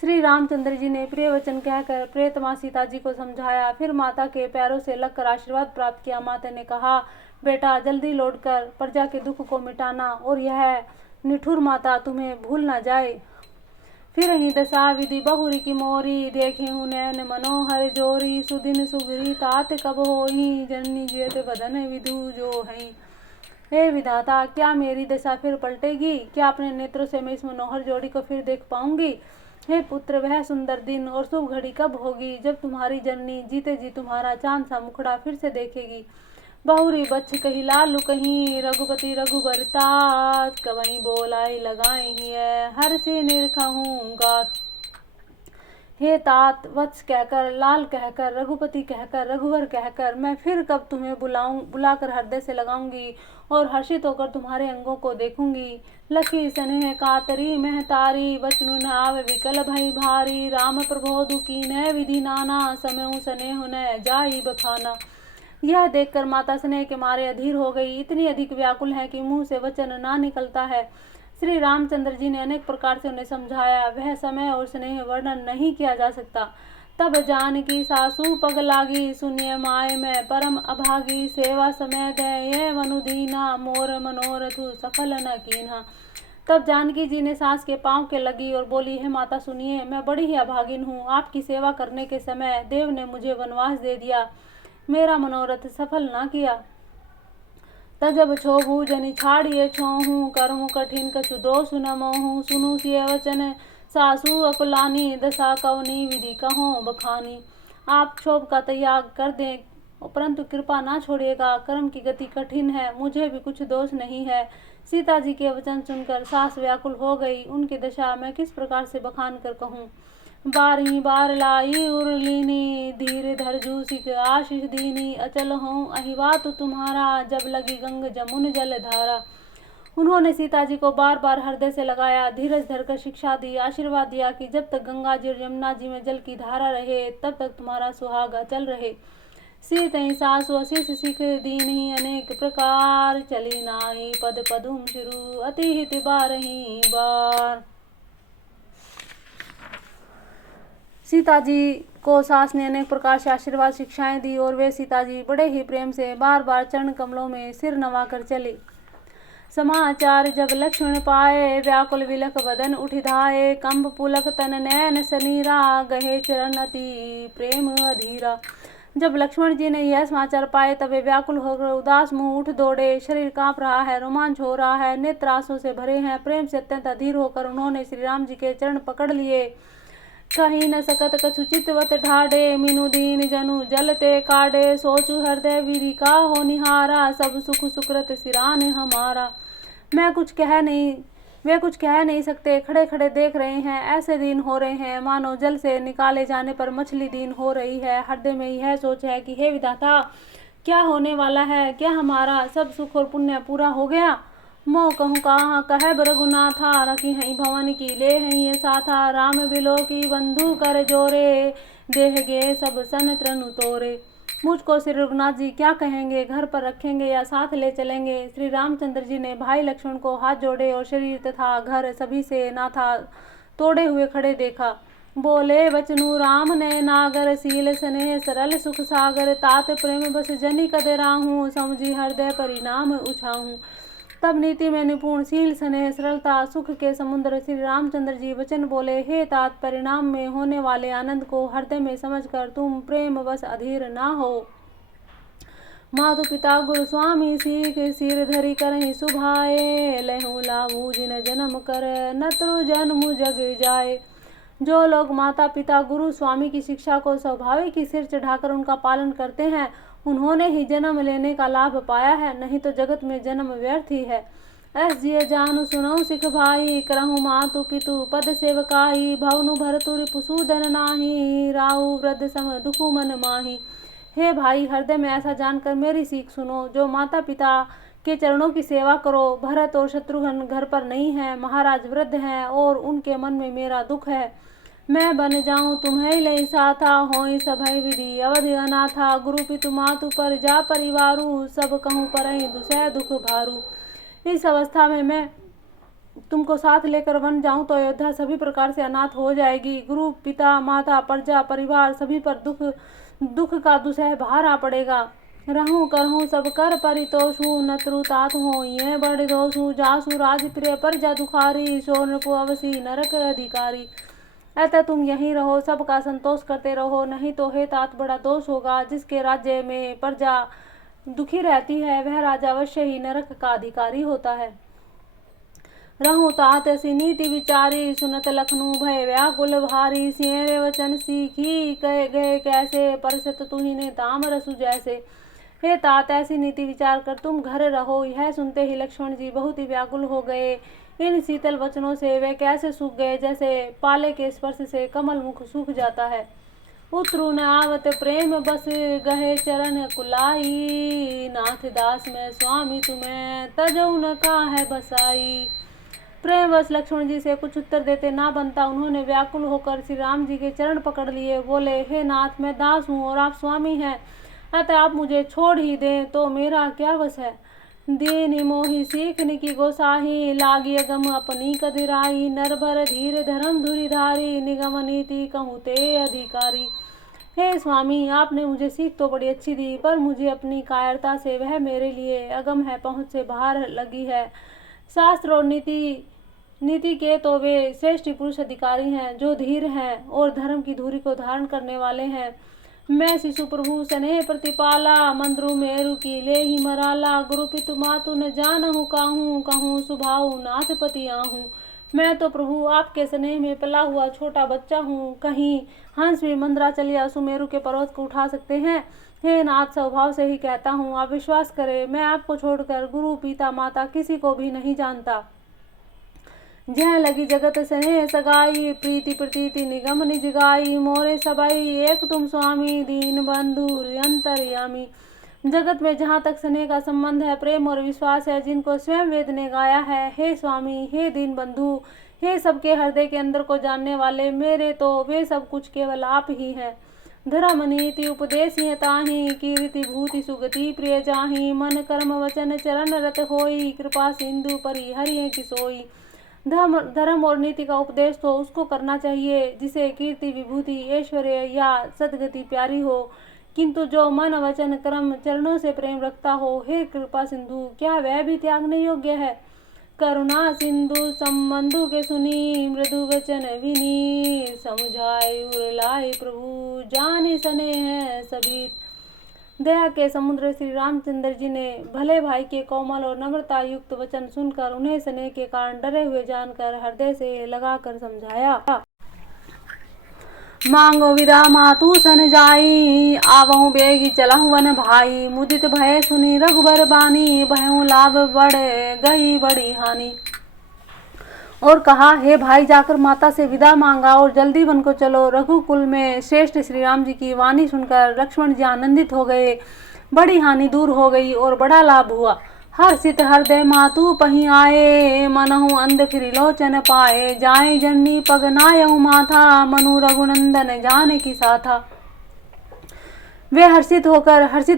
श्री रामचंद्र जी ने प्रिय वचन कहकर प्रियतमा सीता जी को समझाया, फिर माता के पैरों से लगकर आशीर्वाद प्राप्त किया। माता ने कहा, बेटा जल्दी लौटकर प्रजा के दुख को मिटाना, और यह निठुर माता तुम्हें भूल न जाए। फिर ही दशा विधि बहुरी की मोरी, देखे हूँ नैन मनोहर जोरी। सुदिन सुगरी तात कब होही, जननी जेत बदन विधु जो है। हे विधाता, क्या मेरी दशा फिर पलटेगी? क्या अपने नेत्रों से मैं इस मनोहर जोड़ी को फिर देख पाऊंगी? हे पुत्र, वह सुंदर दिन और शुभ घड़ी कब होगी जब तुम्हारी जननी जीते जी तुम्हारा चांद सा मुखड़ा फिर से देखेगी। बहुरी बच्छ कही लालू कहीं, रघुपति रघुबर तात। कवहीं बोलाई लगाई है, हर से निरखहूँगा। हे तात, वत्स कहकर, लाल कहकर, रघुपति कहकर, रघुवर कहकर मैं फिर कब तुम्हें बुलाकर हृदय से लगाऊंगी और हर्षित होकर तुम्हारे अंगों को देखूंगी। लखी स्नेह कातरी महतारी, वचनु न आवे विकल भई भारी। राम प्रबोधु कीन्ह विधि नाना, समयु स्नेह न जाई बखाना। यह देखकर माता स्नेह के मारे अधीर हो गई, इतनी अधिक व्याकुल है कि मुंह से वचन ना निकलता है। श्री रामचंद्र जी ने अनेक प्रकार से उन्हें समझाया, वह समय और स्नेह वर्णन नहीं किया जा सकता। तब जानकी सासू पग लागी, सुनिए माय में परम अभागी। सेवा समय दये मनुदीना, मोर मनोरथ सफल न कीन्हा। तब जानकी जी ने सास के पांव के लगी और बोली, हे माता सुनिए, मैं बड़ी ही अभागिन हूँ। आपकी सेवा करने के समय देव ने मुझे वनवास दे दिया, मेरा मनोरथ सफल ना किया। तजब छोभू जनि छाड़िए छोहूँ, करहूँ कठिन कछु दोष न मोहूँ। सुनु सिय वचन सासू अकुलानी, दशा कवनी विधि कहो बखानी। आप क्षोभ का त्याग कर दें, परंतु कृपा ना छोड़िएगा, कर्म की गति कठिन है, मुझे भी कुछ दोष नहीं है। सीता जी के वचन सुनकर सास व्याकुल हो गई। उनकी दशा मैं किस प्रकार से बखान कर कहूँ। बारही बार लाई उर्लिनी, धीर धरजू सिख आशीष दीनी। अचल हूँ अहिबात तुम्हारा, जब लगी गंग जमुन जल धारा। उन्होंने सीता जी को बार बार हृदय से लगाया, धीरज धरकर शिक्षा दी, आशीर्वाद दिया कि जब तक गंगा जी और यमुना जी में जल की धारा रहे, तब तक तुम्हारा सुहाग अचल रहे। सीतई सासु अशीष सिख दीनी, अनेक प्रकार चली नाई। पद पदुम शुरू अति हित बारही बार। सीता जी को सास ने अनेक प्रकार से आशीर्वाद शिक्षाएं दी और वे सीता जी बड़े ही प्रेम से बार बार चरण कमलों में सिर नवाकर चली। समाचार जब लक्ष्मण पाए, व्याकुल विलख बदन उठि धाये। कंब पुलक तन नैन सनीरा, गहे चरण अति प्रेम अधीरा। जब लक्ष्मण जी ने यह समाचार पाए, तब वे व्याकुल होकर उदास मुंह उठ दौड़े। शरीर कांप रहा है, रोमांच हो रहा है, नेत्र आंसू से भरे हैं। प्रेम से अत्यंत अधीर होकर उन्होंने श्री राम जी के चरण पकड़ लिए। कहीं न सकत कछु चितवत ढाडे, मीनू दीन जनु जलते काडे। सोचु हृदय विधि का हो निहारा, सब सुख सुकृत सिरान हमारा। वे कुछ कह नहीं सकते, खड़े खड़े देख रहे हैं। ऐसे दिन हो रहे हैं मानो जल से निकाले जाने पर मछली दीन हो रही है। हृदय में यह सोच है कि हे विधाता, क्या होने वाला है? क्या हमारा सब सुख और पुण्य पूरा हो गया? मोह कहूँ कहाँ कहे रघुनाथा, रखी हई भवन की ले हई ये साथा। राम बिलो की बंधु कर जोरे, देह गे सब सन त्रनु तोरे। मुझको श्री रघुनाथ जी क्या कहेंगे, घर पर रखेंगे या साथ ले चलेंगे। श्री रामचंद्र जी ने भाई लक्ष्मण को हाथ जोड़े और शरीर तथा घर सभी से नाथा तोड़े हुए खड़े देखा। बोले बचनु राम ने नागर, शील स्नेह सरल सुख सागर, तात प्रेम बस जनि कद राहूं, समझी हृदय परिणाम उछाऊं। तब नीति में निपुण, शील स्नेह सरलता सुख के समुद्र श्री रामचंद्र जी वचन बोले, हे तात, परिणाम में होने वाले आनंद को हृदय में समझकर तुम प्रेम बस अधीर ना हो। मातु पिता गुरु स्वामी सीख, सिर धरि करहि सुभाए, लहु लाभू जिन जन्म कर, नत्रु जन्म जग जाए। जो लोग माता पिता गुरु स्वामी की शिक्षा को स्वाभाविक ही सिर चढ़ाकर उनका पालन करते हैं, उन्होंने ही जन्म लेने का लाभ पाया है, नहीं तो जगत में जन्म व्यर्थ ही है। ऐस जिय जानु सुनऊ सिख भाई, करहु मातु पितु पद सेवकाई, भवनु भरतु रिपुसूदन नाही, राहु वृद्ध सम दुखु मन माही। हे भाई, हृदय में ऐसा जानकर मेरी सीख सुनो, जो माता पिता के चरणों की सेवा करो। भरत और शत्रुघ्न घर पर नहीं है, महाराज वृद्ध हैं और उनके मन में मेरा दुख है। मैं बन जाऊं तुम्हें लई साथा, होई सभय विधि अवधि अनाथा, गुरु पितु मातु पर जा परिवारू, सब कहूँ परहि दुसह दुख भारू। इस अवस्था में मैं तुमको साथ लेकर वन जाऊं तो अयोध्या सभी प्रकार से अनाथ हो जाएगी। गुरु पिता माता प्रजा परिवार सभी पर दुख का दुसह भार आ पड़ेगा। रहूं करहूं सब कर परितोषु, नत्रु तात हो ये बड़े दोषु, जासु राज प्रिय प्रजा दुखारी, सो नृपु अवसी नरक अधिकारी। अतः तुम यहीं रहो, सबका संतोष करते रहो, नहीं तो हे तात बड़ा दोष होगा। जिसके राज्य में प्रजा दुखी रहती है, वह राजा अवश्य ही नरक का अधिकारी होता है। रहूं तात ऐसी नीति विचारी, सुनत लखनऊ भय व्याकुल भारी, सिंह वचन सीखी कह गए कैसे, परसत तुही ने ताम रसु जैसे। हे तात, ऐसी नीति विचार कर तुम घर रहो। यह सुनते ही लक्ष्मण जी बहुत ही व्याकुल हो गए। इन शीतल वचनों से वे कैसे सूख गए, जैसे पाले के स्पर्श से कमल मुख सूख जाता है। उतरु न आवत प्रेम बस, गहे चरण कुलाई, नाथ दास में स्वामी तुम्हें तजऊ न काहे बसाई। प्रेम बस लक्ष्मण जी से कुछ उत्तर देते ना बनता। उन्होंने व्याकुल होकर श्री राम जी के चरण पकड़ लिए। बोले, हे नाथ, मैं दास हूँ और आप स्वामी हैं, अतः आप मुझे छोड़ ही दें तो मेरा क्या वश है। दीन मोहि सीखने की गोसाही, लागी अगम अपनी कदिराई, नर भर धीर धर्म धुरीधारी, निगम नीति कहूँ ते अधिकारी। हे स्वामी, आपने मुझे सीख तो बड़ी अच्छी दी, पर मुझे अपनी कायरता से वह मेरे लिए अगम है, पहुँच से बाहर लगी है। शास्त्र और नीति के तो वे श्रेष्ठ पुरुष अधिकारी हैं, जो धीर हैं और धर्म की धुरी को धारण करने वाले हैं। मैं शिशु प्रभु स्नेह प्रतिपाला, मंद्रु मेरु की ले ही मराला, गुरु पितु मातु न जानहु काहू, कहूँ सुभाऊ नाथ पति आहूँ। मैं तो प्रभु आपके स्नेह में पला हुआ छोटा बच्चा हूँ। कहीं हंस भी मंदराचल या सुमेरु के पर्वत को उठा सकते हैं। हे नाथ, स्वभाव से ही कहता हूँ, आप विश्वास करें, मैं आपको छोड़कर गुरु पिता माता किसी को भी नहीं जानता। जह लगी जगत स्नेह सगाई, प्रीति प्रतीति निगम निज गाई, मोरे सबाई एक तुम स्वामी, दीन बंधु अंतर्यामी। जगत में जहाँ तक स्नेह का संबंध है, प्रेम और विश्वास है, जिनको स्वयं वेद ने गाया है। हे स्वामी, हे दीन बंधु, हे सबके हृदय के अंदर को जानने वाले, मेरे तो वे सब कुछ केवल आप ही हैं। धर्म नीति उपदेश ताही, कीर्ति भूति सुगति प्रिय जाही, मन कर्म वचन चरण रत होई, कृपा सिंधु परि हरि की सोई। धर्म और नीति का उपदेश तो उसको करना चाहिए जिसे कीर्ति विभूति ऐश्वर्य या सदगति प्यारी हो, किंतु जो मन वचन कर्म चरणों से प्रेम रखता हो, हे कृपा सिंधु, क्या वह भी त्यागने योग्य है। करुणा सिंधु संबंधु के सुनी, मृदु वचन विनी, समझाए उरलाए प्रभु, जाने सने हैं सभी। दया के समुद्र श्री रामचंद्र जी ने भले भाई के कोमल और नम्रता युक्त वचन सुनकर उन्हें स्नेह के कारण डरे हुए जानकर हृदय से लगाकर समझाया। मांगो विदा मातु सन जाई, आवहु बेगी चलहु वन भाई, मुदित भय सुनी रघुबर बानी, भयउ लाभ बढ़ गई बड़ी हानि। और कहा, हे भाई, जाकर माता से विदा मांगा और जल्दी वन को चलो। रघुकुल में श्रेष्ठ श्री राम जी की वाणी सुनकर लक्ष्मण जी आनंदित हो गए। बड़ी हानि दूर हो गई और बड़ा लाभ हुआ। हर्षित हृदय मातु पही आए, मनहु अंध फिर लोचन पाए, जाए जननी पग नायहु माथा, मनु रघुनंदन जान की साथा। वे हर्षित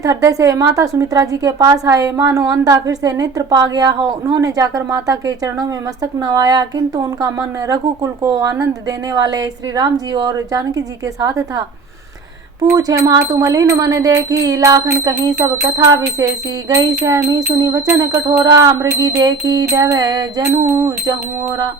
हृदय से माता सुमित्रा जी के पास आए, मानो अंधा फिर से नेत्र पा गया हो। उन्होंने जाकर माता के चरणों में मस्तक नवाया, किंतु उनका मन रघुकुल को आनंद देने वाले श्री राम जी और जानकी जी के साथ था। पूछे मातु मलिन मन देखी, लाखन कहीं सब कथा विशेषी। गई सहमी सुनी वचन कठोरा, मृगी देखी देवे जनु चहुओरा।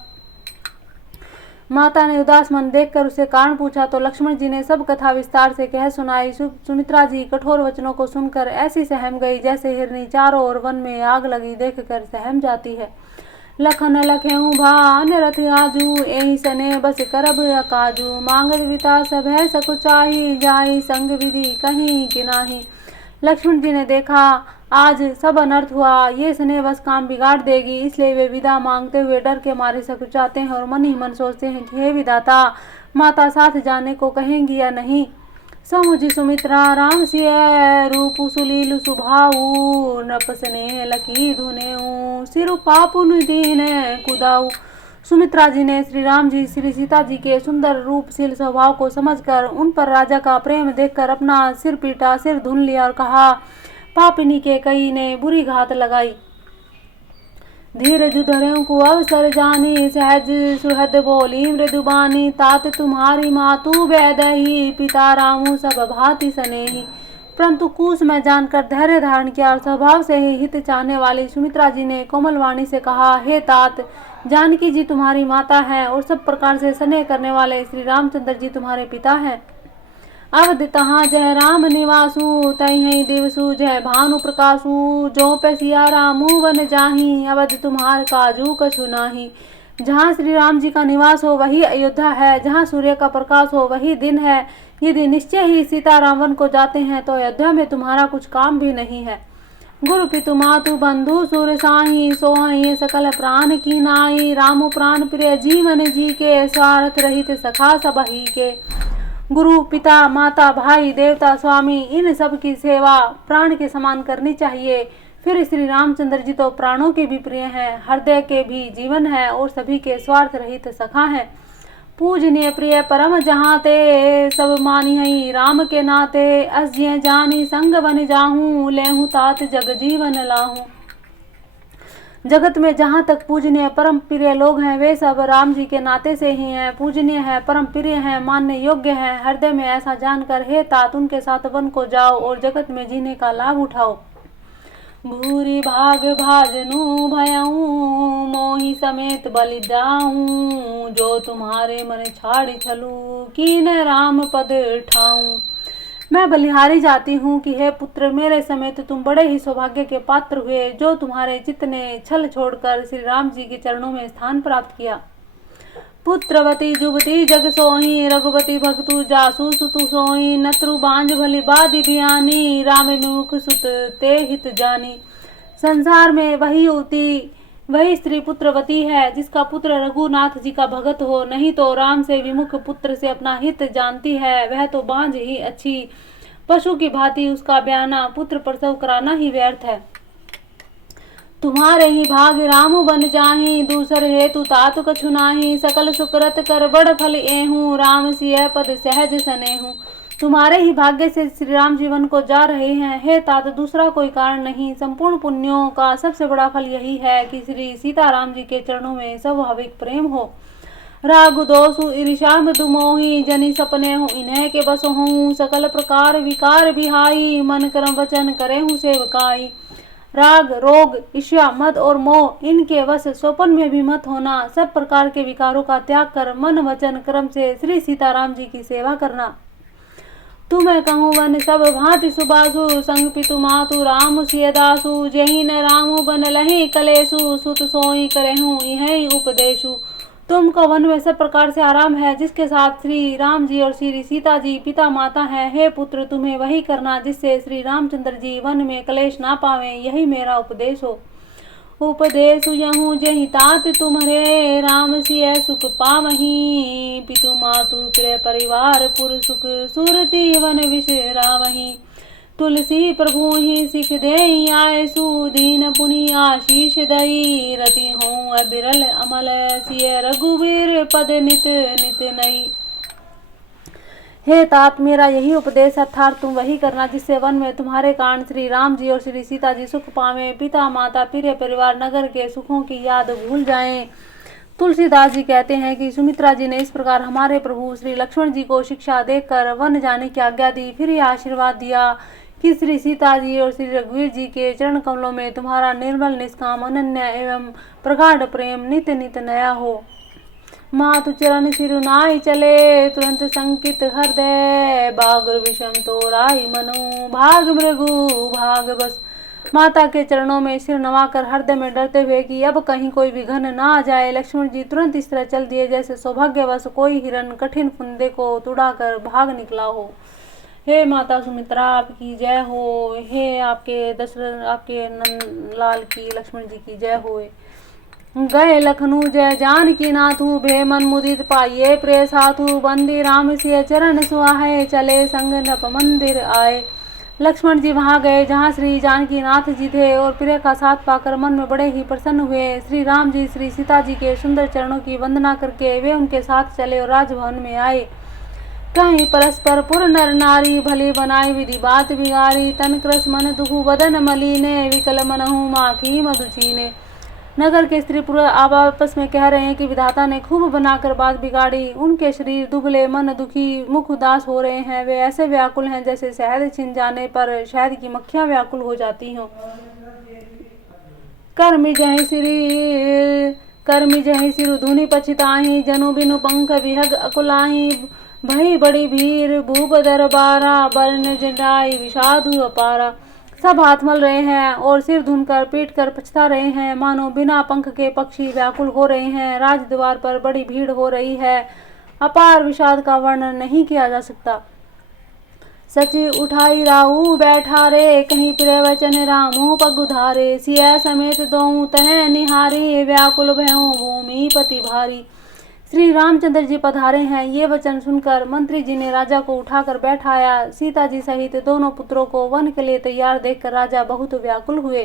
माता ने उदास मन देखकर उसे कारण पूछा तो लक्ष्मण जी ने सब कथा विस्तार से कह सुनाई। सुमित्रा जी कठोर वचनों को सुनकर ऐसी सहम गई जैसे हिरनी चारों ओर वन में आग लगी देखकर सहम जाती है। लखन लखेऊ भान रथ आजू, एहि सने बस करब अकाजू। मांगत विता सब है सकुचाही, जाई संग विधि कहीं किनाही। लक्ष्मण जी ने देखा आज सब अनर्थ हुआ, ये स्नेह बस काम बिगाड़ देगी, इसलिए वे विदा मांगते हुए डर के मारे सकुचाते हैं और मन ही मन सोचते हैं कि हे विधाता, माता साथ जाने को कहेंगी या नहीं। समुझ सुमित्रा राम सिय रूप सुलील सुभाऊ, नृप स्नेह लकी धुनेऊ, सिरु पापुन दीन कुदाऊ। सुमित्रा जी ने श्री राम जी श्री सीता जी के सुंदर रूपशील स्वभाव को समझकर उन पर राजा का प्रेम देखकर अपना सिर पीटा, सिर धुन लिया और कहा, पापिनी के कई ने बुरी घात लगाई। धीरज धरें को अवसर जानी, सहज सुहद बोली मृदुबानी। तात तुम्हारी मातु वैदही, पिता रामू सब भांति स्नेही। परंतु कुश में जानकर धैर्य धारण किया और स्वभाव से ही हित चाहने वाली सुमित्रा जी ने कोमल वाणी से कहा, हे तात, जानकी जी तुम्हारी माता है और सब प्रकार से स्नेह करने वाले श्री रामचंद्र जी तुम्हारे पिता हैं। अवध तहाँ जय राम निवासु, तहीं दिवसु जय भानु प्रकाशु। जो पे सिया रामू वन जाही, अवध तुम्हार काजू कछु नाही। जहाँ श्री राम जी का निवास हो वही अयोध्या है, जहाँ सूर्य का प्रकाश हो वही दिन है। यदि निश्चय ही सीता राम को जाते हैं तो अयोध्या में तुम्हारा कुछ काम भी नहीं है। गुरु पितु मातु बंधु सुर साही, सोहई सकल प्राण की नाई। रामु प्राण प्रिय जीवन जी के, स्वार्थ रहित सखा सबही के। गुरु पिता माता भाई देवता स्वामी इन सब की सेवा प्राण के समान करनी चाहिए। फिर श्री रामचंद्र जी तो प्राणों के भी प्रिय हैं, हृदय के भी जीवन है और सभी के स्वार्थ रहित सखा हैं। पूजनीय प्रिय परम जहाँ ते, सब मानी हई राम के नाते। अस जिय जानी संग बन जाहूँ, लेहूँ तात जग जीवन लाहूँ। जगत में जहाँ तक पूजनीय परम प्रिय लोग हैं वे सब राम जी के नाते से ही हैं, पूजनीय हैं, परम प्रिय हैं, मानने योग्य हैं। हृदय में ऐसा जानकर हे तात उनके साथ वन को जाओ और जगत में जीने का लाभ उठाओ। भूरी भाग भाजनु भयऊ, मोहि समेत बलि जाऊं। जो तुम्हारे मन छाड़ी छलू, कीन राम पद ठाऊं। मैं बलिहारी जाती हूँ कि हे पुत्र, मेरे समेत तुम बड़े ही सौभाग्य के पात्र हुए, जो तुम्हारे चित्त ने छल छोड़कर श्री राम जी के चरणों में स्थान प्राप्त किया। पुत्रवती जुवती जग सोही, रघुपति भक्तु जासु सुतु सोही। नत्रु बांझ भली बादी बियानी, राम मुख सुत ते हित जानी। संसार में वही युवती वही स्त्री पुत्रवती है जिसका पुत्र रघुनाथ जी का भगत हो, नहीं तो राम से विमुख पुत्र से अपना हित जानती है। वह तो बांझ ही अच्छी, पशु की भांति उसका ब्याना पुत्र प्रसव कराना ही व्यर्थ है। तुम्हारे ही भाग रामु बन जाही, दूसर हेतु तातु कछु नाही। सकल सुकृत कर बड़ फल एहूँ, राम सिय पद सहज सनेहूँ। तुम्हारे ही भाग्य से श्री राम जीवन को जा रहे हैं। हे तात, दूसरा कोई कारण नहीं, संपूर्ण पुण्यों का सबसे बड़ा फल यही है कि श्री सीताराम जी के चरणों में स्वाभाविक प्रेम हो। राग दोषु ईर्षा मृदु मोही, जनि सपने हूँ इन्हें के बस हूँ। सकल प्रकार विकार बिहाई, मन कर्म वचन करे हूँ सेवकाई। राग रोग ईर्ष्या मद और मोह इनके वश स्वप्न में भी मत होना। सब प्रकार के विकारों का त्याग कर मन वचन कर्म से श्री सीताराम जी की सेवा करना। तुम्हें कहूँ वन सब भांति सुबासु, संग पितु मातु राम सिय दासु। जही न रामु बन लही कलेसु, सुत सोई करेहूँ यही उपदेशु। तुमको वन में सब प्रकार से आराम है, जिसके साथ श्री राम जी और श्री सीता जी पिता माता हैं। हे पुत्र, तुम्हें वही करना जिससे श्री रामचंद्र जी वन में क्लेश ना पावें, यही मेरा उपदेश हो। उपदेश यहूँ जहि तात तुम्हारे, राम सिय सुख पावहीं। पितु मातु प्रिय परिवार पुर सुख, सुरति वन विश्रामहि। तुलसी प्रभु ही सिख दे आयसु, दीन पुनि आशीष दई। रति हों अबिरल अमल, सिय रघुवीर पद नित नित नई। हे तात, मेरा यही उपदेश अर्थात तुम वही करना जिससे वन में तुम्हारे कारण श्री राम जी और श्री सीता जी सुख पावें, पिता माता प्रिय परिवार नगर के सुखों की याद भूल जाएं। तुलसीदास जी कहते हैं कि सुमित्रा जी ने इस प्रकार हमारे प्रभु श्री लक्ष्मण जी को शिक्षा देकर वन जाने की आज्ञा दी। फिर यह आशीर्वाद दिया कि श्री सीता जी और श्री रघुवीर जी के चरण कमलों में तुम्हारा निर्मल निष्काम अनन्य एवं प्रगाढ़ प्रेम नित नित नया हो। मातु चरण सिरुनाई चले तुरंत संकित हृदय, बागुर विषम तोराई मनु भाग मृगु भाग बस। माता के चरणों में सिर नवाकर हृदय में डरते हुए कि अब कहीं कोई विघ्न ना आ जाए, लक्ष्मण जी तुरंत इस तरह चल दिए जैसे सौभाग्यवश कोई हिरण कठिन फंदे को तुड़ाकर भाग निकला हो। हे माता सुमित्रा आपकी जय हो, हे आपके दशरथ आपके नंदलाल की लक्ष्मण जी की जय हो। गए लखनऊ जय जानकी नाथू, भेमन मुदित पाइये प्रिय साथु, बंदी राम सिय चरण सुहाए, चले संग नप मंदिर आए। लक्ष्मण जी वहां गए जहां श्री जानकी नाथ जी थे और प्रिय का साथ पाकर मन में बड़े ही प्रसन्न हुए। श्री राम जी श्री सीता जी के सुंदर चरणों की वंदना करके वे उनके साथ चले और राजभवन में आए। कहीं परस्पर पुर नर नारी, भली बनाई विधि बात बिगाड़ी, तन क्रस मन दुखु बदन मलीने, विकल मनहु माखी मधुचीने। नगर के स्त्री पुरुष आपस में कह रहे हैं कि विधाता ने खूब बनाकर बात बिगाड़ी, उनके शरीर दुबले मन दुखी मुख उदास हो रहे हैं, वे ऐसे व्याकुल हैं जैसे शहद छिन जाने पर शहद की मक्खियां व्याकुल हो जाती हों। कर्मी जहि सिरु धुनि पछिताही, जनु बिनु पंख विहग अकुलाही, भई बड़ी भीड़ भूप दरबारा, बरन जटाई विषादु अपारा। सब हाथ मल रहे हैं और सिर धुनकर पीट कर पछता रहे हैं, मानो बिना पंख के पक्षी व्याकुल हो रहे हैं। राजद्वार पर बड़ी भीड़ हो रही है, अपार विषाद का वर्णन नहीं किया जा सकता। सची उठाई राहु बैठा रे, कहीं प्रिय वचन रामो पग उधारे, सिया समेत दोऊ तनय निहारी, व्याकुल भयों भूमि पति भारी। श्री रामचंद्र जी पधारे हैं, ये वचन सुनकर मंत्री जी ने राजा को उठाकर बैठाया। सीता जी सहित दोनों पुत्रों को वन के लिए तैयार देखकर राजा बहुत व्याकुल हुए।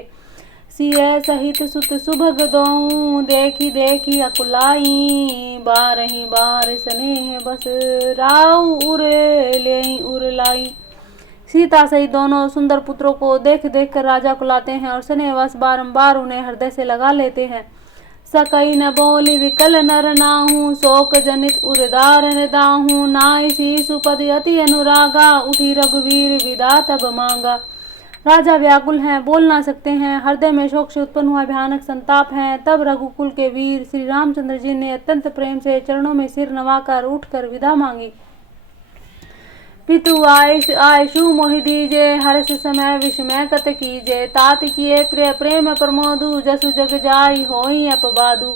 सिय सहित सुत सुभग दोऊ, देखी देखी अकुलाई, बारही बार स्नेह बस, राउ उर ले उर लाई। सीता सहित दोनों सुंदर पुत्रों को देख देख कर राजा कुलाते हैं और स्नेहवश बारंबार उन्हें हृदय से लगा लेते हैं। सकई न बोली विकल नर नाहू, शोक जनित उर्दार दाहू, नाई सी सुपद अति अनुरागा, उठी रघुवीर विदा तब मांगा। राजा व्याकुल हैं, बोल ना सकते हैं, हृदय में शोक से उत्पन्न हुआ भयानक संताप है। तब रघुकुल के वीर श्री रामचंद्र जी ने अत्यंत प्रेम से चरणों में सिर नवाकर उठकर विदा मांगी। पितु आयशु मोहि दीजे, हर्ष समय विस्मय कत कीजे, तात किए प्रिय प्रेम प्रमोदु, जसु जग जाई होई अपवादु।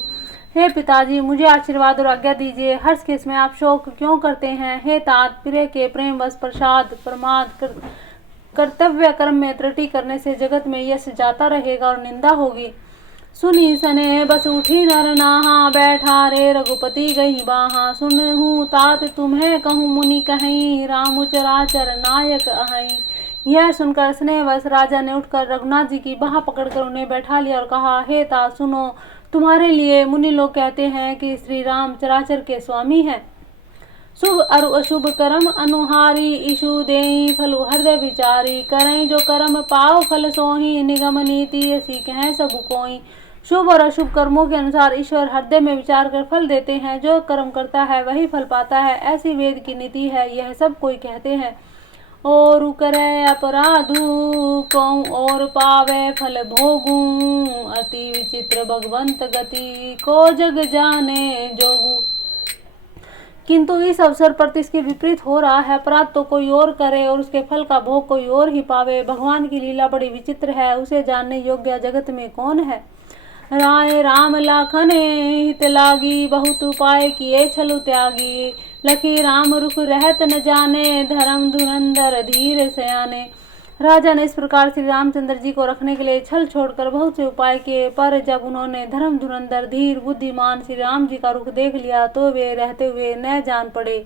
हे पिताजी, मुझे आशीर्वाद और आज्ञा दीजिए, हर्ष के समय आप शोक क्यों करते हैं। हे तात, प्रिय के प्रेम वश प्रसाद प्रमाद कर्तव्य कर्म में त्रुटि करने से जगत में यश जाता रहेगा और निंदा होगी। सुनी सने बस उठी नर नाहा, बैठा रे रघुपति गही बाहा, सुनहु तात तुम्हें कहूँ मुनि कहीं, राम चराचर नायक अहई। यह सुनकर स्नेहवश राजा ने उठकर रघुनाथ जी की बाह पकड़कर उन्हें बैठा लिया और कहा, हे तात सुनो, तुम्हारे लिए मुनि लोग कहते हैं कि श्री राम चराचर के स्वामी हैं। शुभ अरु अशुभ कर्म अनुहारी, ईशु देई फलु हृदय विचारी, करें जो कर्म पाओ फल सोही, निगम नीति ऐसी कहें सब कोई। शुभ और अशुभ कर्मों के अनुसार ईश्वर हृदय में विचार कर फल देते हैं, जो कर्म करता है वही फल पाता है, ऐसी वेद की नीति है, यह सब कोई कहते हैं। और करे अपराधु कौं और पावे फल भोगू, अति विचित्र भगवंत गति को जग जाने जोगू। किंतु इस अवसर पर इसके विपरीत हो रहा है, अपराध तो कोई और करे और उसके फल का भोग कोई और ही पावे। भगवान की लीला बड़ी विचित्र है, उसे जानने योग्य जगत में कौन है। राय राम लाखन हित लागी, बहुत उपाय किए छलु त्यागी, लखी राम रुख रहत न जाने, धर्म धुरंधर धीर सयाने। राजा ने इस प्रकार श्री रामचंद्र जी को रखने के लिए छल छोड़कर बहुत से उपाय किए, पर जब उन्होंने धर्म धुरंधर धीर बुद्धिमान श्री राम जी का रुख देख लिया तो वे रहते हुए न जान पड़े।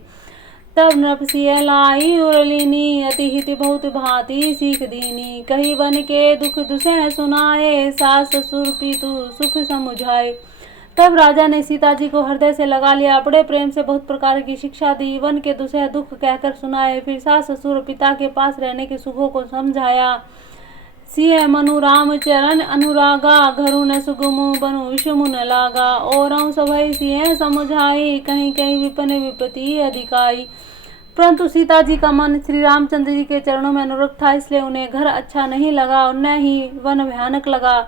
तब नृपसिय लाई उरलीनी, अति हित बहुत भांति सीख दीनी, कही बन के दुख दुसह सुनाए, सास ससुर पितु सुख समुझाए। तब राजा ने सीता जी को हृदय से लगा लिया, बड़े प्रेम से बहुत प्रकार की शिक्षा दी, वन के दुसह दुख कहकर सुनाए, फिर सास ससुर पिता के पास रहने के सुखों को समझाया। सिय मनु राम चरण अनुरागा, घरु न सुगमु बनु विषमु न लागा, और सभई सिय समझाई, कहीं कहीं विपन विपत्ति अधिकाई। परंतु सीता जी का मन श्री रामचंद्र जी के चरणों में अनुरक्त था, इसलिए उन्हें घर अच्छा नहीं लगा और न ही वन भयानक लगा।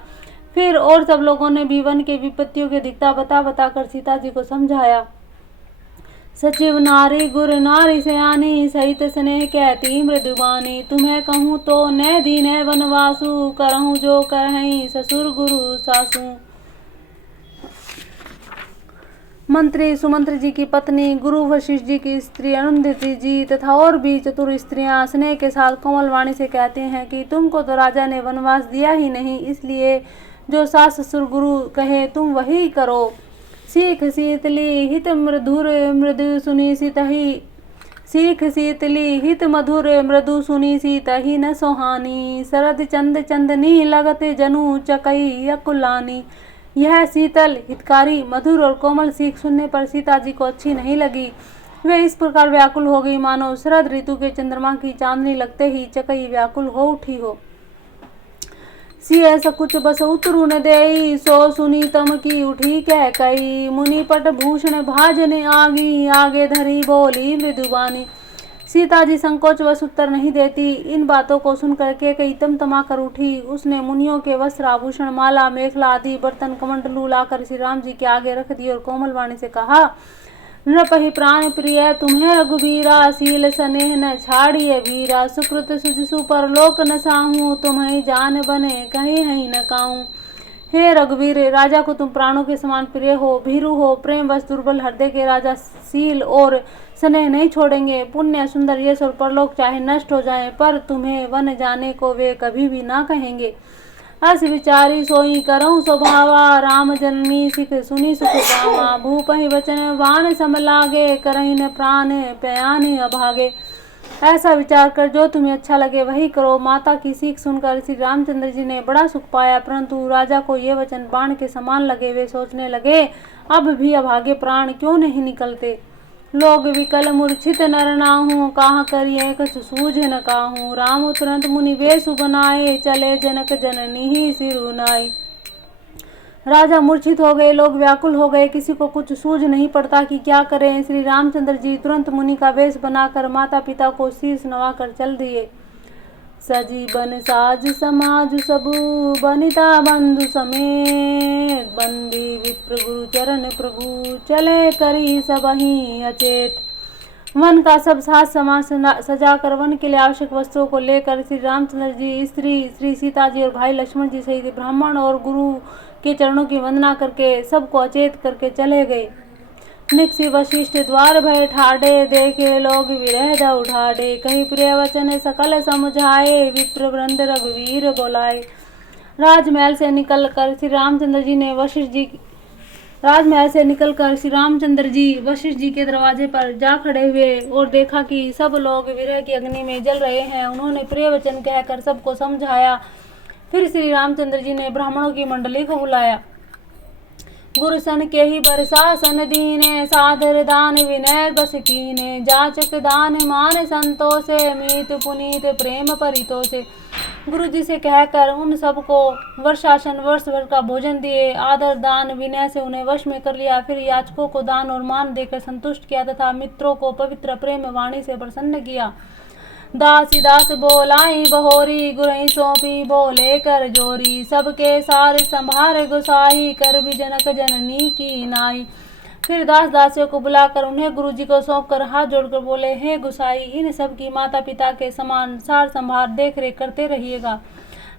फिर और सब लोगों ने भी वन के विपत्तियों की अधिकता बता बता कर सीता जी को समझाया। सचिव नारी गुर नारी सयानी, सहित स्नेह कहती मृदुबानी, तुम्हें कहूँ तो न दीन वनवासु, करहूँ जो करहीं ससुर गुरु सासू। मंत्री सुमंत्र जी की पत्नी, गुरु वशिष्ठ जी की स्त्री अरुंधति जी तथा और भी चतुर स्त्रियां स्नेह के साथ कोमल वाणी से कहते हैं कि तुमको तो राजा ने वनवास दिया ही नहीं, इसलिए जो सास ससुर गुरु कहे तुम वही करो। सीख शीतली हित मधुर मृदु सुनी सीतही, सीख शीतली हित मधुर मृदु सुनी सीतही न सोहानी, शरद चंद चंदनी लगत जनु चकई अकुलानी। यह शीतल हितकारी मधुर और कोमल सीख सुनने पर सीता जी को अच्छी नहीं लगी। वे इस प्रकार व्याकुल हो गई मानो शरद ऋतु के चंद्रमा की चांदनी लगते ही चकई व्याकुल हो उठी हो। सिय सकुच बस उतरु न देई, सो सुनी तम की उठी कह कई, मुनि पट भूषण भाजने आगी, आगे धरी बोली मृदुबानी। सीता जी संकोच वश उत्तर नहीं देती। इन बातों को सुनकर के कई तमा कर उठी। उसने मुनियों के वस्त्र आभूषण माला मेखला आदि बर्तन कमंडलू लाकर श्री राम जी के आगे रख दिए और कोमल वाणी से कहा, नृपहि प्राण प्रिय तुम्हें रघुबीरा, शील स्नेह न छाड़िए वीरा, सुकृत सुजसु पर लोक न साहू, तुम्हें जान बने कहीं हई न काहू। हे रघुवीर, राजा को तुम प्राणों के समान प्रिय हो, भीरु हो, प्रेम वश दुर्बल हृदय के राजा शील और स्नेह नहीं छोड़ेंगे। पुण्य सुंदर यश और परलोक चाहे नष्ट हो जाएं, पर तुम्हें वन जाने को वे कभी भी ना कहेंगे। अस विचारी सोई करऊँ स्वभावा, राम जननी सिख सुनी सुख पावा, भूपहि वचन बाण सम लागे, करहि न प्राण पयान अभागे। ऐसा विचार कर जो तुम्हें अच्छा लगे वही करो। माता की सीख सुनकर श्री रामचंद्र जी ने बड़ा सुख पाया, परंतु राजा को ये वचन बाण के समान लगे। वे सोचने लगे, अब भी अभागे प्राण क्यों नहीं निकलते। लोग विकल मूर्छित नर नाहू, काह करिए कछु सूझ न काहू, राम तुरंत मुनि वेशु बनाए, चले जनक जननी ही सिरु नाई। राजा मूर्छित हो गए, लोग व्याकुल हो गए, किसी को कुछ सूझ नहीं पड़ता कि क्या करें। श्री रामचंद्र जी तुरंत मुनि का वेश बनाकर माता पिता को शीश नवाकर चल दिए। सजीवन साज समाज सबू, बनिता बंधु समेत, बंदी विप्र गुरु चरण प्रभु, चले करी सबहि अचेत। वन का सब साज समाज सजाकर वन के लिए आवश्यक वस्तुओं को लेकर श्री रामचंद्र जी, स्त्री श्री सीता जी और भाई लक्ष्मण जी सहित ब्राह्मण और गुरु के चरणों की वंदना करके सबको अचेत करके चले गए। निकसी वशिष्ठ द्वार भय ठाडे, देखे लोग विरह द उठाडे, कही प्रिय वचन सकल समझाए, विप्र वृंद रघुवीर बोलाए। राजमहल से निकलकर श्री रामचंद्र जी वशिष्ठ जी के दरवाजे पर जा खड़े हुए और देखा कि सब लोग विरह की अग्नि में जल रहे हैं। उन्होंने प्रिय वचन कहकर सबको समझाया। फिर श्री रामचंद्र जी ने ब्राह्मणों की मंडली को बुलाया। गुरु सन के ही बरसासन दीने, सादर दान विनय बस कीने, जाचक दान मान संतोषे, मीत पुनीत प्रेम परितोषे। गुरु जी से कहकर उन सबको वर्षासन वर्ष भर का भोजन दिए, आदर दान विनय से उन्हें वश में कर लिया। फिर याचकों को दान और मान देकर संतुष्ट किया तथा मित्रों को पवित्र प्रेम वाणी से प्रसन्न किया। दासी दास बोलाई बहोरी, गुरई सौंपी बोले कर जोरी, सबके सारे संभार गुसाई, कर भी जनक जननी की नाई। फिर दास दासियों को बुलाकर उन्हें गुरु जी को सौंप कर हाथ जोड़कर बोले, हे गुसाई, इन सब की माता पिता के समान सार संभार देख रेख करते रहिएगा।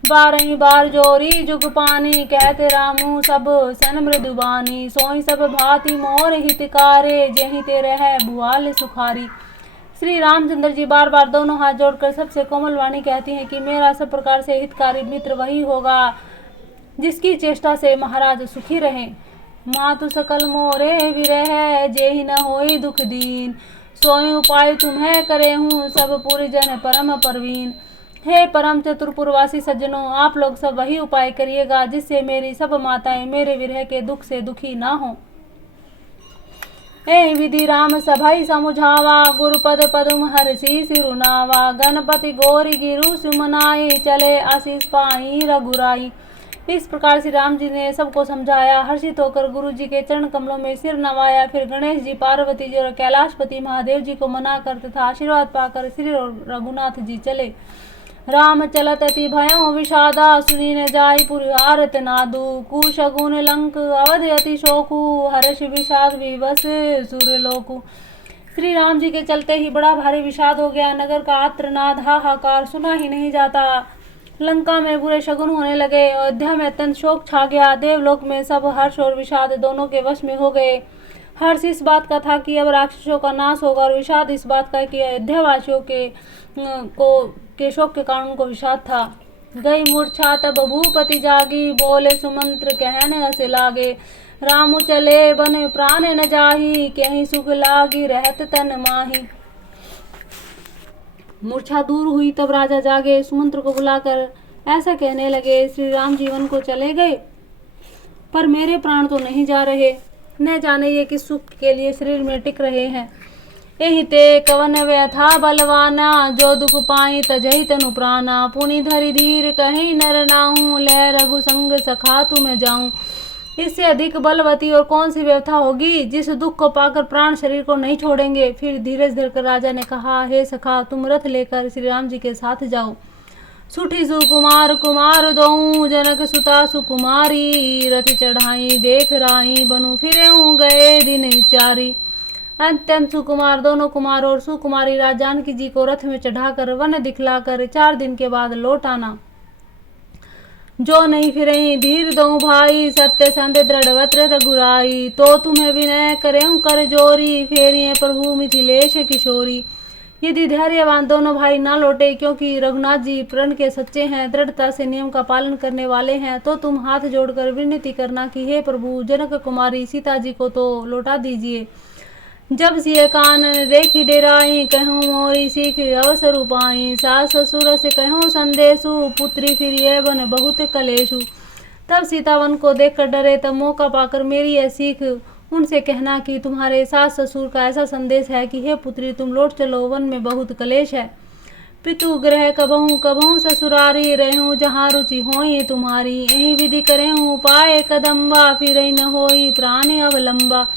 बारही बार जोरी जुग पानी, कहते रामू सब सन मृदुबानी, सोई सब भांति मोर हितकारे, जेहि ते रह भुआल सुखारी। श्री रामचंद्र जी बार बार दोनों हाथ जोड़कर सबसे कोमल वाणी कहती हैं कि मेरा सब प्रकार से हितकारी मित्र वही होगा जिसकी चेष्टा से महाराज सुखी रहे। मातु सकल मोरे विरह, जेहि न होई दुख दीन, सोई उपाय तुम्हें करे हूँ, सब पुर जन परम परवीन। हे परम चतुरपुरवासी सज्जनों, आप लोग सब वही उपाय करिएगा जिससे मेरी सब माताएं मेरे विरह के दुख से दुखी ना हो। ए विधि राम सभई समुझावा, गुरुपद पद्म हरषि सिरुनावा, गणपति गौरी गिरु सुमनाई, चले आशीष पाई रघुराई। इस प्रकार श्री राम जी ने सबको समझाया। हर्षित होकर गुरु जी के चरण कमलों में सिर नवाया। फिर गणेश जी, पार्वती जी और कैलाशपति महादेव जी को मना कर तथा आशीर्वाद पाकर श्री रघुनाथ जी चले। राम चलत अति भयो विषादा, सुनी न जाई पुर आरत नादु, कुशगुन लंक अवध अति शोकु, हर्ष विषाद विवश सुरलोकु। श्री राम जी के चलते ही बड़ा भारी विषाद हो गया। नगर का आर्तनाद हाहाकार सुना ही नहीं जाता। लंका में बुरे शगुन होने लगे। अयोध्या में अत्यंत शोक छा गया। देवलोक में सब हर्ष और विषाद दोनों के वश में हो गए। हर्ष इस बात का था कि अब राक्षसों का नाश होगा, और विषाद इस बात का कि अयोध्या वासियों के शोक के कारण उनको विषाद था। गई मूर्छा तब भूपति जागी, बोले सुमंत्र कहने हस लागे, रामु चले बन प्राण न जाही, कहीं सुख लागी रहत तन माही। मूर्छा दूर हुई तब राजा जागे। सुमंत्र को बुलाकर ऐसा कहने लगे, श्री राम जीवन को चले गए पर मेरे प्राण तो नहीं जा रहे। न जाने ये किस सुख के लिए शरीर में टिक रहे हैं। एहि ते कवन व्यथा बलवाना, जो दुख पाई तजहि तनु प्राणा, पुनि धरि धीर कहीं नर नाहूं, लह रघु संग सखा तुम जाऊं। इससे अधिक बलवती और कौन सी व्यथा होगी जिस दुख को पाकर प्राण शरीर को नहीं छोड़ेंगे। फिर धीरज धरकर राजा ने कहा, हे सखा, तुम रथ लेकर श्री राम जी के साथ जाओ। सुठी सुकुमार कुमार दो, जनक सुता सुकुमारी, रथ चढ़ाई देख राई, बनु फिरे गए दिन चारी। अत्यंत सुकुमार दोनों कुमार और सुकुमारी राजा जानकी जी को रथ में चढ़ाकर वन दिखलाकर 4 दिन के बाद लौट आना। जो नहीं फिरई धीर दो भाई, सत्य संध दृढ़वत्र रघुराई, तो तुम्हें विनय करें कर जोरी, फेरिए प्रभु मिथिलेश किशोरी। यदि धैर्यवान दोनों भाई ना लौटे, क्योंकि रघुनाथ जी प्रण के सच्चे हैं, दृढ़ता से नियम का पालन करने वाले हैं, तो तुम हाथ जोड़कर विनती करना कि हे प्रभु, जनक कुमारी सीता जी को तो लौटा दीजिए। जब सिय कान देखी डेराई, कहूँ मोरी सीख अवसर उपाई, सास ससुर से कहूँ संदेशु, पुत्री फिरिए बन बहुत कलेशु। तब सीता वन को देखकर डरे। तब मौका पाकर मेरी यह सीख उनसे कहना कि तुम्हारे सास ससुर का ऐसा संदेश है कि हे पुत्री, तुम लौट चलो, वन में बहुत कलेश है। पितु ग्रह कबहूँ कबहूँ ससुरारी, रहूँ जहाँ रुचि होई तुम्हारी, यही विधि करेहूँ उपाय कदम्बा, फिर न होई प्राण अवलंबा।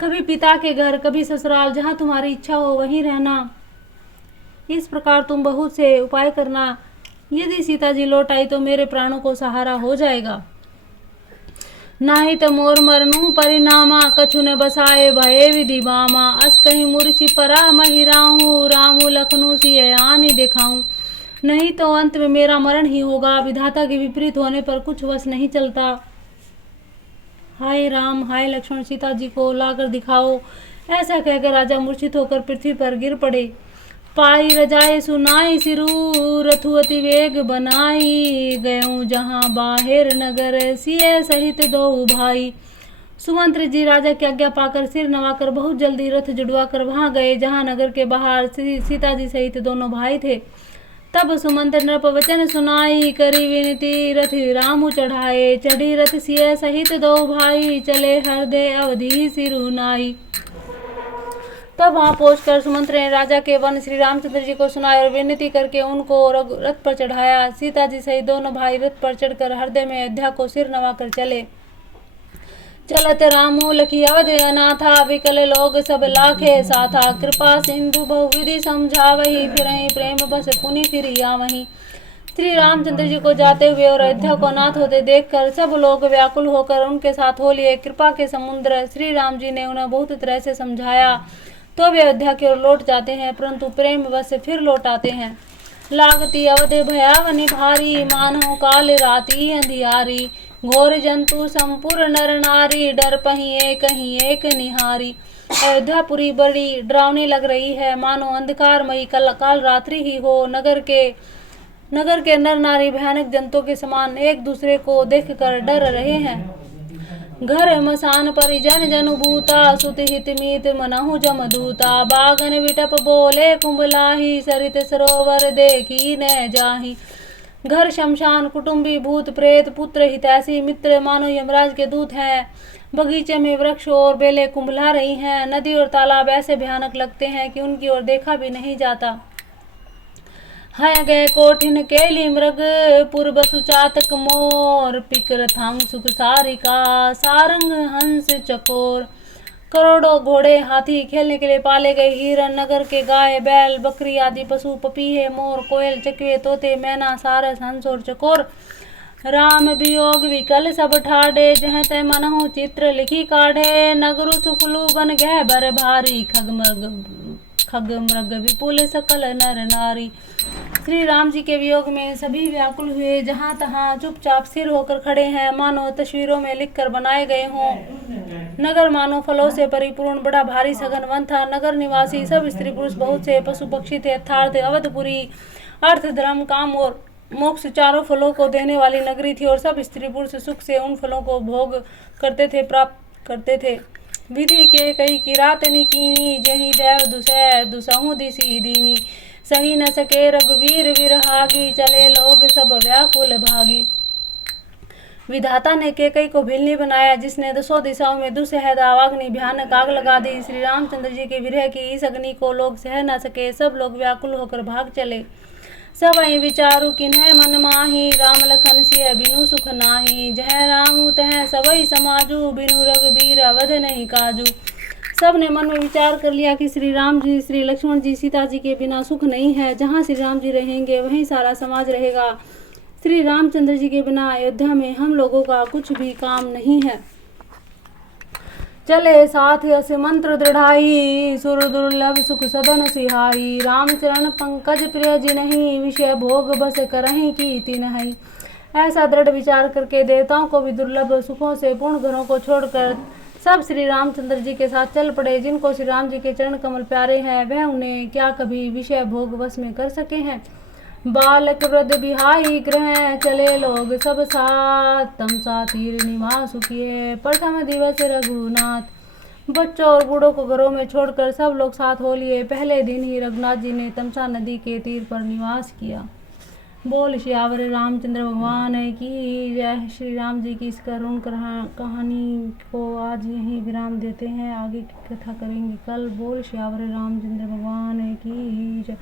कभी पिता के घर, कभी ससुराल, जहाँ तुम्हारी इच्छा हो वहीं रहना। इस प्रकार तुम बहुत से उपाय करना। यदि सीता जी लौट आई तो मेरे प्राणों को सहारा हो जाएगा। नाही त मोर मरनु परिणामा, कछु न बसाए भये विधि बामा, अस कहीं मूर्छि परा महिराहूँ, रामु लखनऊ सिय आनी दिखाऊं। नहीं तो अंत में मेरा मरण ही होगा। विधाता के विपरीत होने पर कुछ वश नहीं चलता। हाय राम, हाय लक्ष्मण, सीता जी को लाकर दिखाओ। ऐसा कहकर राजा मूर्छित होकर पृथ्वी पर गिर पड़े। पाई रजाए सुनाई सिरु, रथु अति वेग बनाई, गयूं जहाँ बाहिर नगर, सिय सहित दो भाई। सुमंत्र जी राजा की आज्ञा पाकर सिर नवाकर बहुत जल्दी रथ जुड़वा कर वहां गए, जहाँ नगर के बाहर सीता जी सहित दोनों भाई थे। तब सुमंत्र नृप वचन सुनाई, करी विनती रथ रामु चढ़ाए, चढ़ी रथ सिय सहित दो भाई, चले हृदय अवधि सिरुनाई। तब वहां पहुंचकर सुमंत्र ने राजा के वन श्री रामचंद्र जी को सुनाया और विनती करके उनको रथ पर चढ़ाया। सीता जी सहित दोनों भाई रथ पर चढ़कर हृदय में अयोध्या को सिर नवाकर चले। चलत रामू लखी अवध अनाथा, विकल लोग सब लाखे साथा, कृपा सिंधु बहुविधि समझावही, फिरहि प्रेम बस पुनि फिर आवही। श्री रामचंद्र जी को जाते हुए और अयोध्या को अनाथ होते देखकर सब लोग व्याकुल होकर उनके साथ हो लिए। कृपा के समुद्र श्री राम जी ने उन्हें बहुत तरह से समझाया तो वे अयोध्या की ओर लौट जाते हैं, परंतु प्रेम बस फिर लौट आते हैं। लागती अवध भयावनी भारी, मानो काल राती अंधियारी, घोर जंतु संपूर्ण नर नारी, डर पही एक निहारी। अयोध्यापुरी बड़ी डरावनी लग रही है, मानो अंधकारमयी काल रात्रि ही हो। नगर के नर नारी भयानक जंतुओं के समान एक दूसरे को देखकर डर रहे हैं। घर मसान परिजन जनु भूता सुति हित मीत मनहु जमदूता। बागन विटप बोले कुंभलाही सरित सरोवर देखी न जाही। घर शमशान कुटुंबी भूत प्रेत पुत्र हितैषी मित्र मानो यमराज के दूत हैं। बगीचे में वृक्ष और बेलें कुंभला रही हैं। नदी और तालाब ऐसे भयानक लगते हैं कि उनकी ओर देखा भी नहीं जाता। हैं गए कोठिन केली मृग पूर्वसु चातक मोर। पिकर थांग सुख सारिका सारंग हंस चकोर। करोड़ों घोड़े हाथी खेलने के लिए पाले गए हिरन नगर के गाय बैल बकरी आदि पशु पपीहे मोर कोयल चकवे तोते मैना सारस हंस और चकोर। राम वियोग विकल सब ठाडे जह तय मनहु चित्र लिखी काढ़े। नगरु सुफलु बन गह बर भारी खग मृग विपुल सकल नर नारी। श्री राम जी के वियोग में सभी व्याकुल हुए। जहाँ तहाँ चुपचाप सिर होकर खड़े हैं मानो तस्वीरों में लिखकर बनाए गए हों। नगर मानो फलों से परिपूर्ण बड़ा भारी सघन वन था। नगर निवासी सब स्त्री पुरुष बहुत से पशु पक्षी थे। अर्थात अवधपुरी अर्थ धर्म काम और मोक्ष चारों फलों को देने वाली नगरी थी और सब स्त्री पुरुष सुख से उन फलों को भोग करते थे प्राप्त करते थे। विधि के कई किरातनी कीनी जही देव दुसै दुसहु दिसी दीनी। सही न सके रघुवीर विरहागी चले लोग सब व्याकुल भागी। विधाता ने केकई को भिलनी बनाया जिसने दसों दिशाओं में दुसह दावाग्नि भयानक आग लगा दी। श्री रामचंद्र जी के विरह की इस अग्नि को लोग सह न सके। सब लोग व्याकुल होकर भाग चले। सबई विचारु किन्ह मन माही राम लखन सिय बिनु सुख नाही। जह रामू तह सबई समाजू बिनु रघुबीर अवध नहीं काजू। सब ने मन में विचार कर लिया कि श्री राम जी श्री लक्ष्मण जी सीता जी के बिना सुख नहीं है। जहाँ श्री राम जी रहेंगे वहीं सारा समाज रहेगा। श्री रामचंद्र जी के बिना अयोध्या में हम लोगों का कुछ भी काम नहीं है। चले साथ अस मंत्र दृढ़ाई सुर दुर्लभ सुख सदन सिहाई। राम चरण पंकज प्रिय जिनहि विषय भोग बस करहि की तिनहि। ऐसा दृढ़ विचार करके देवताओं को भी दुर्लभ सुखों से पूर्ण घरों को छोड़कर सब श्री रामचंद्र जी के साथ चल पड़े। जिनको श्री राम जी के चरण कमल प्यारे हैं वह उन्हें क्या कभी विषय भोग वश में कर सके हैं। बालक वृद्ध बिहाई ग्रह चले लोग सब साथ तमसा तीर निवास किए। प्रथम दिवस रघुनाथ बच्चों और बूढ़ों को घरों में छोड़कर सब लोग साथ हो लिए। पहले दिन ही रघुनाथ जी ने तमसा नदी के तीर पर निवास किया। बोल श्यावर रामचंद्र भगवान की जय। श्री राम जी की इस करुण कहानी को आज यहीं विराम देते हैं। आगे की कथा करेंगे कल। बोल श्यावर रामचंद्र भगवान की जय।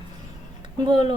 बोलो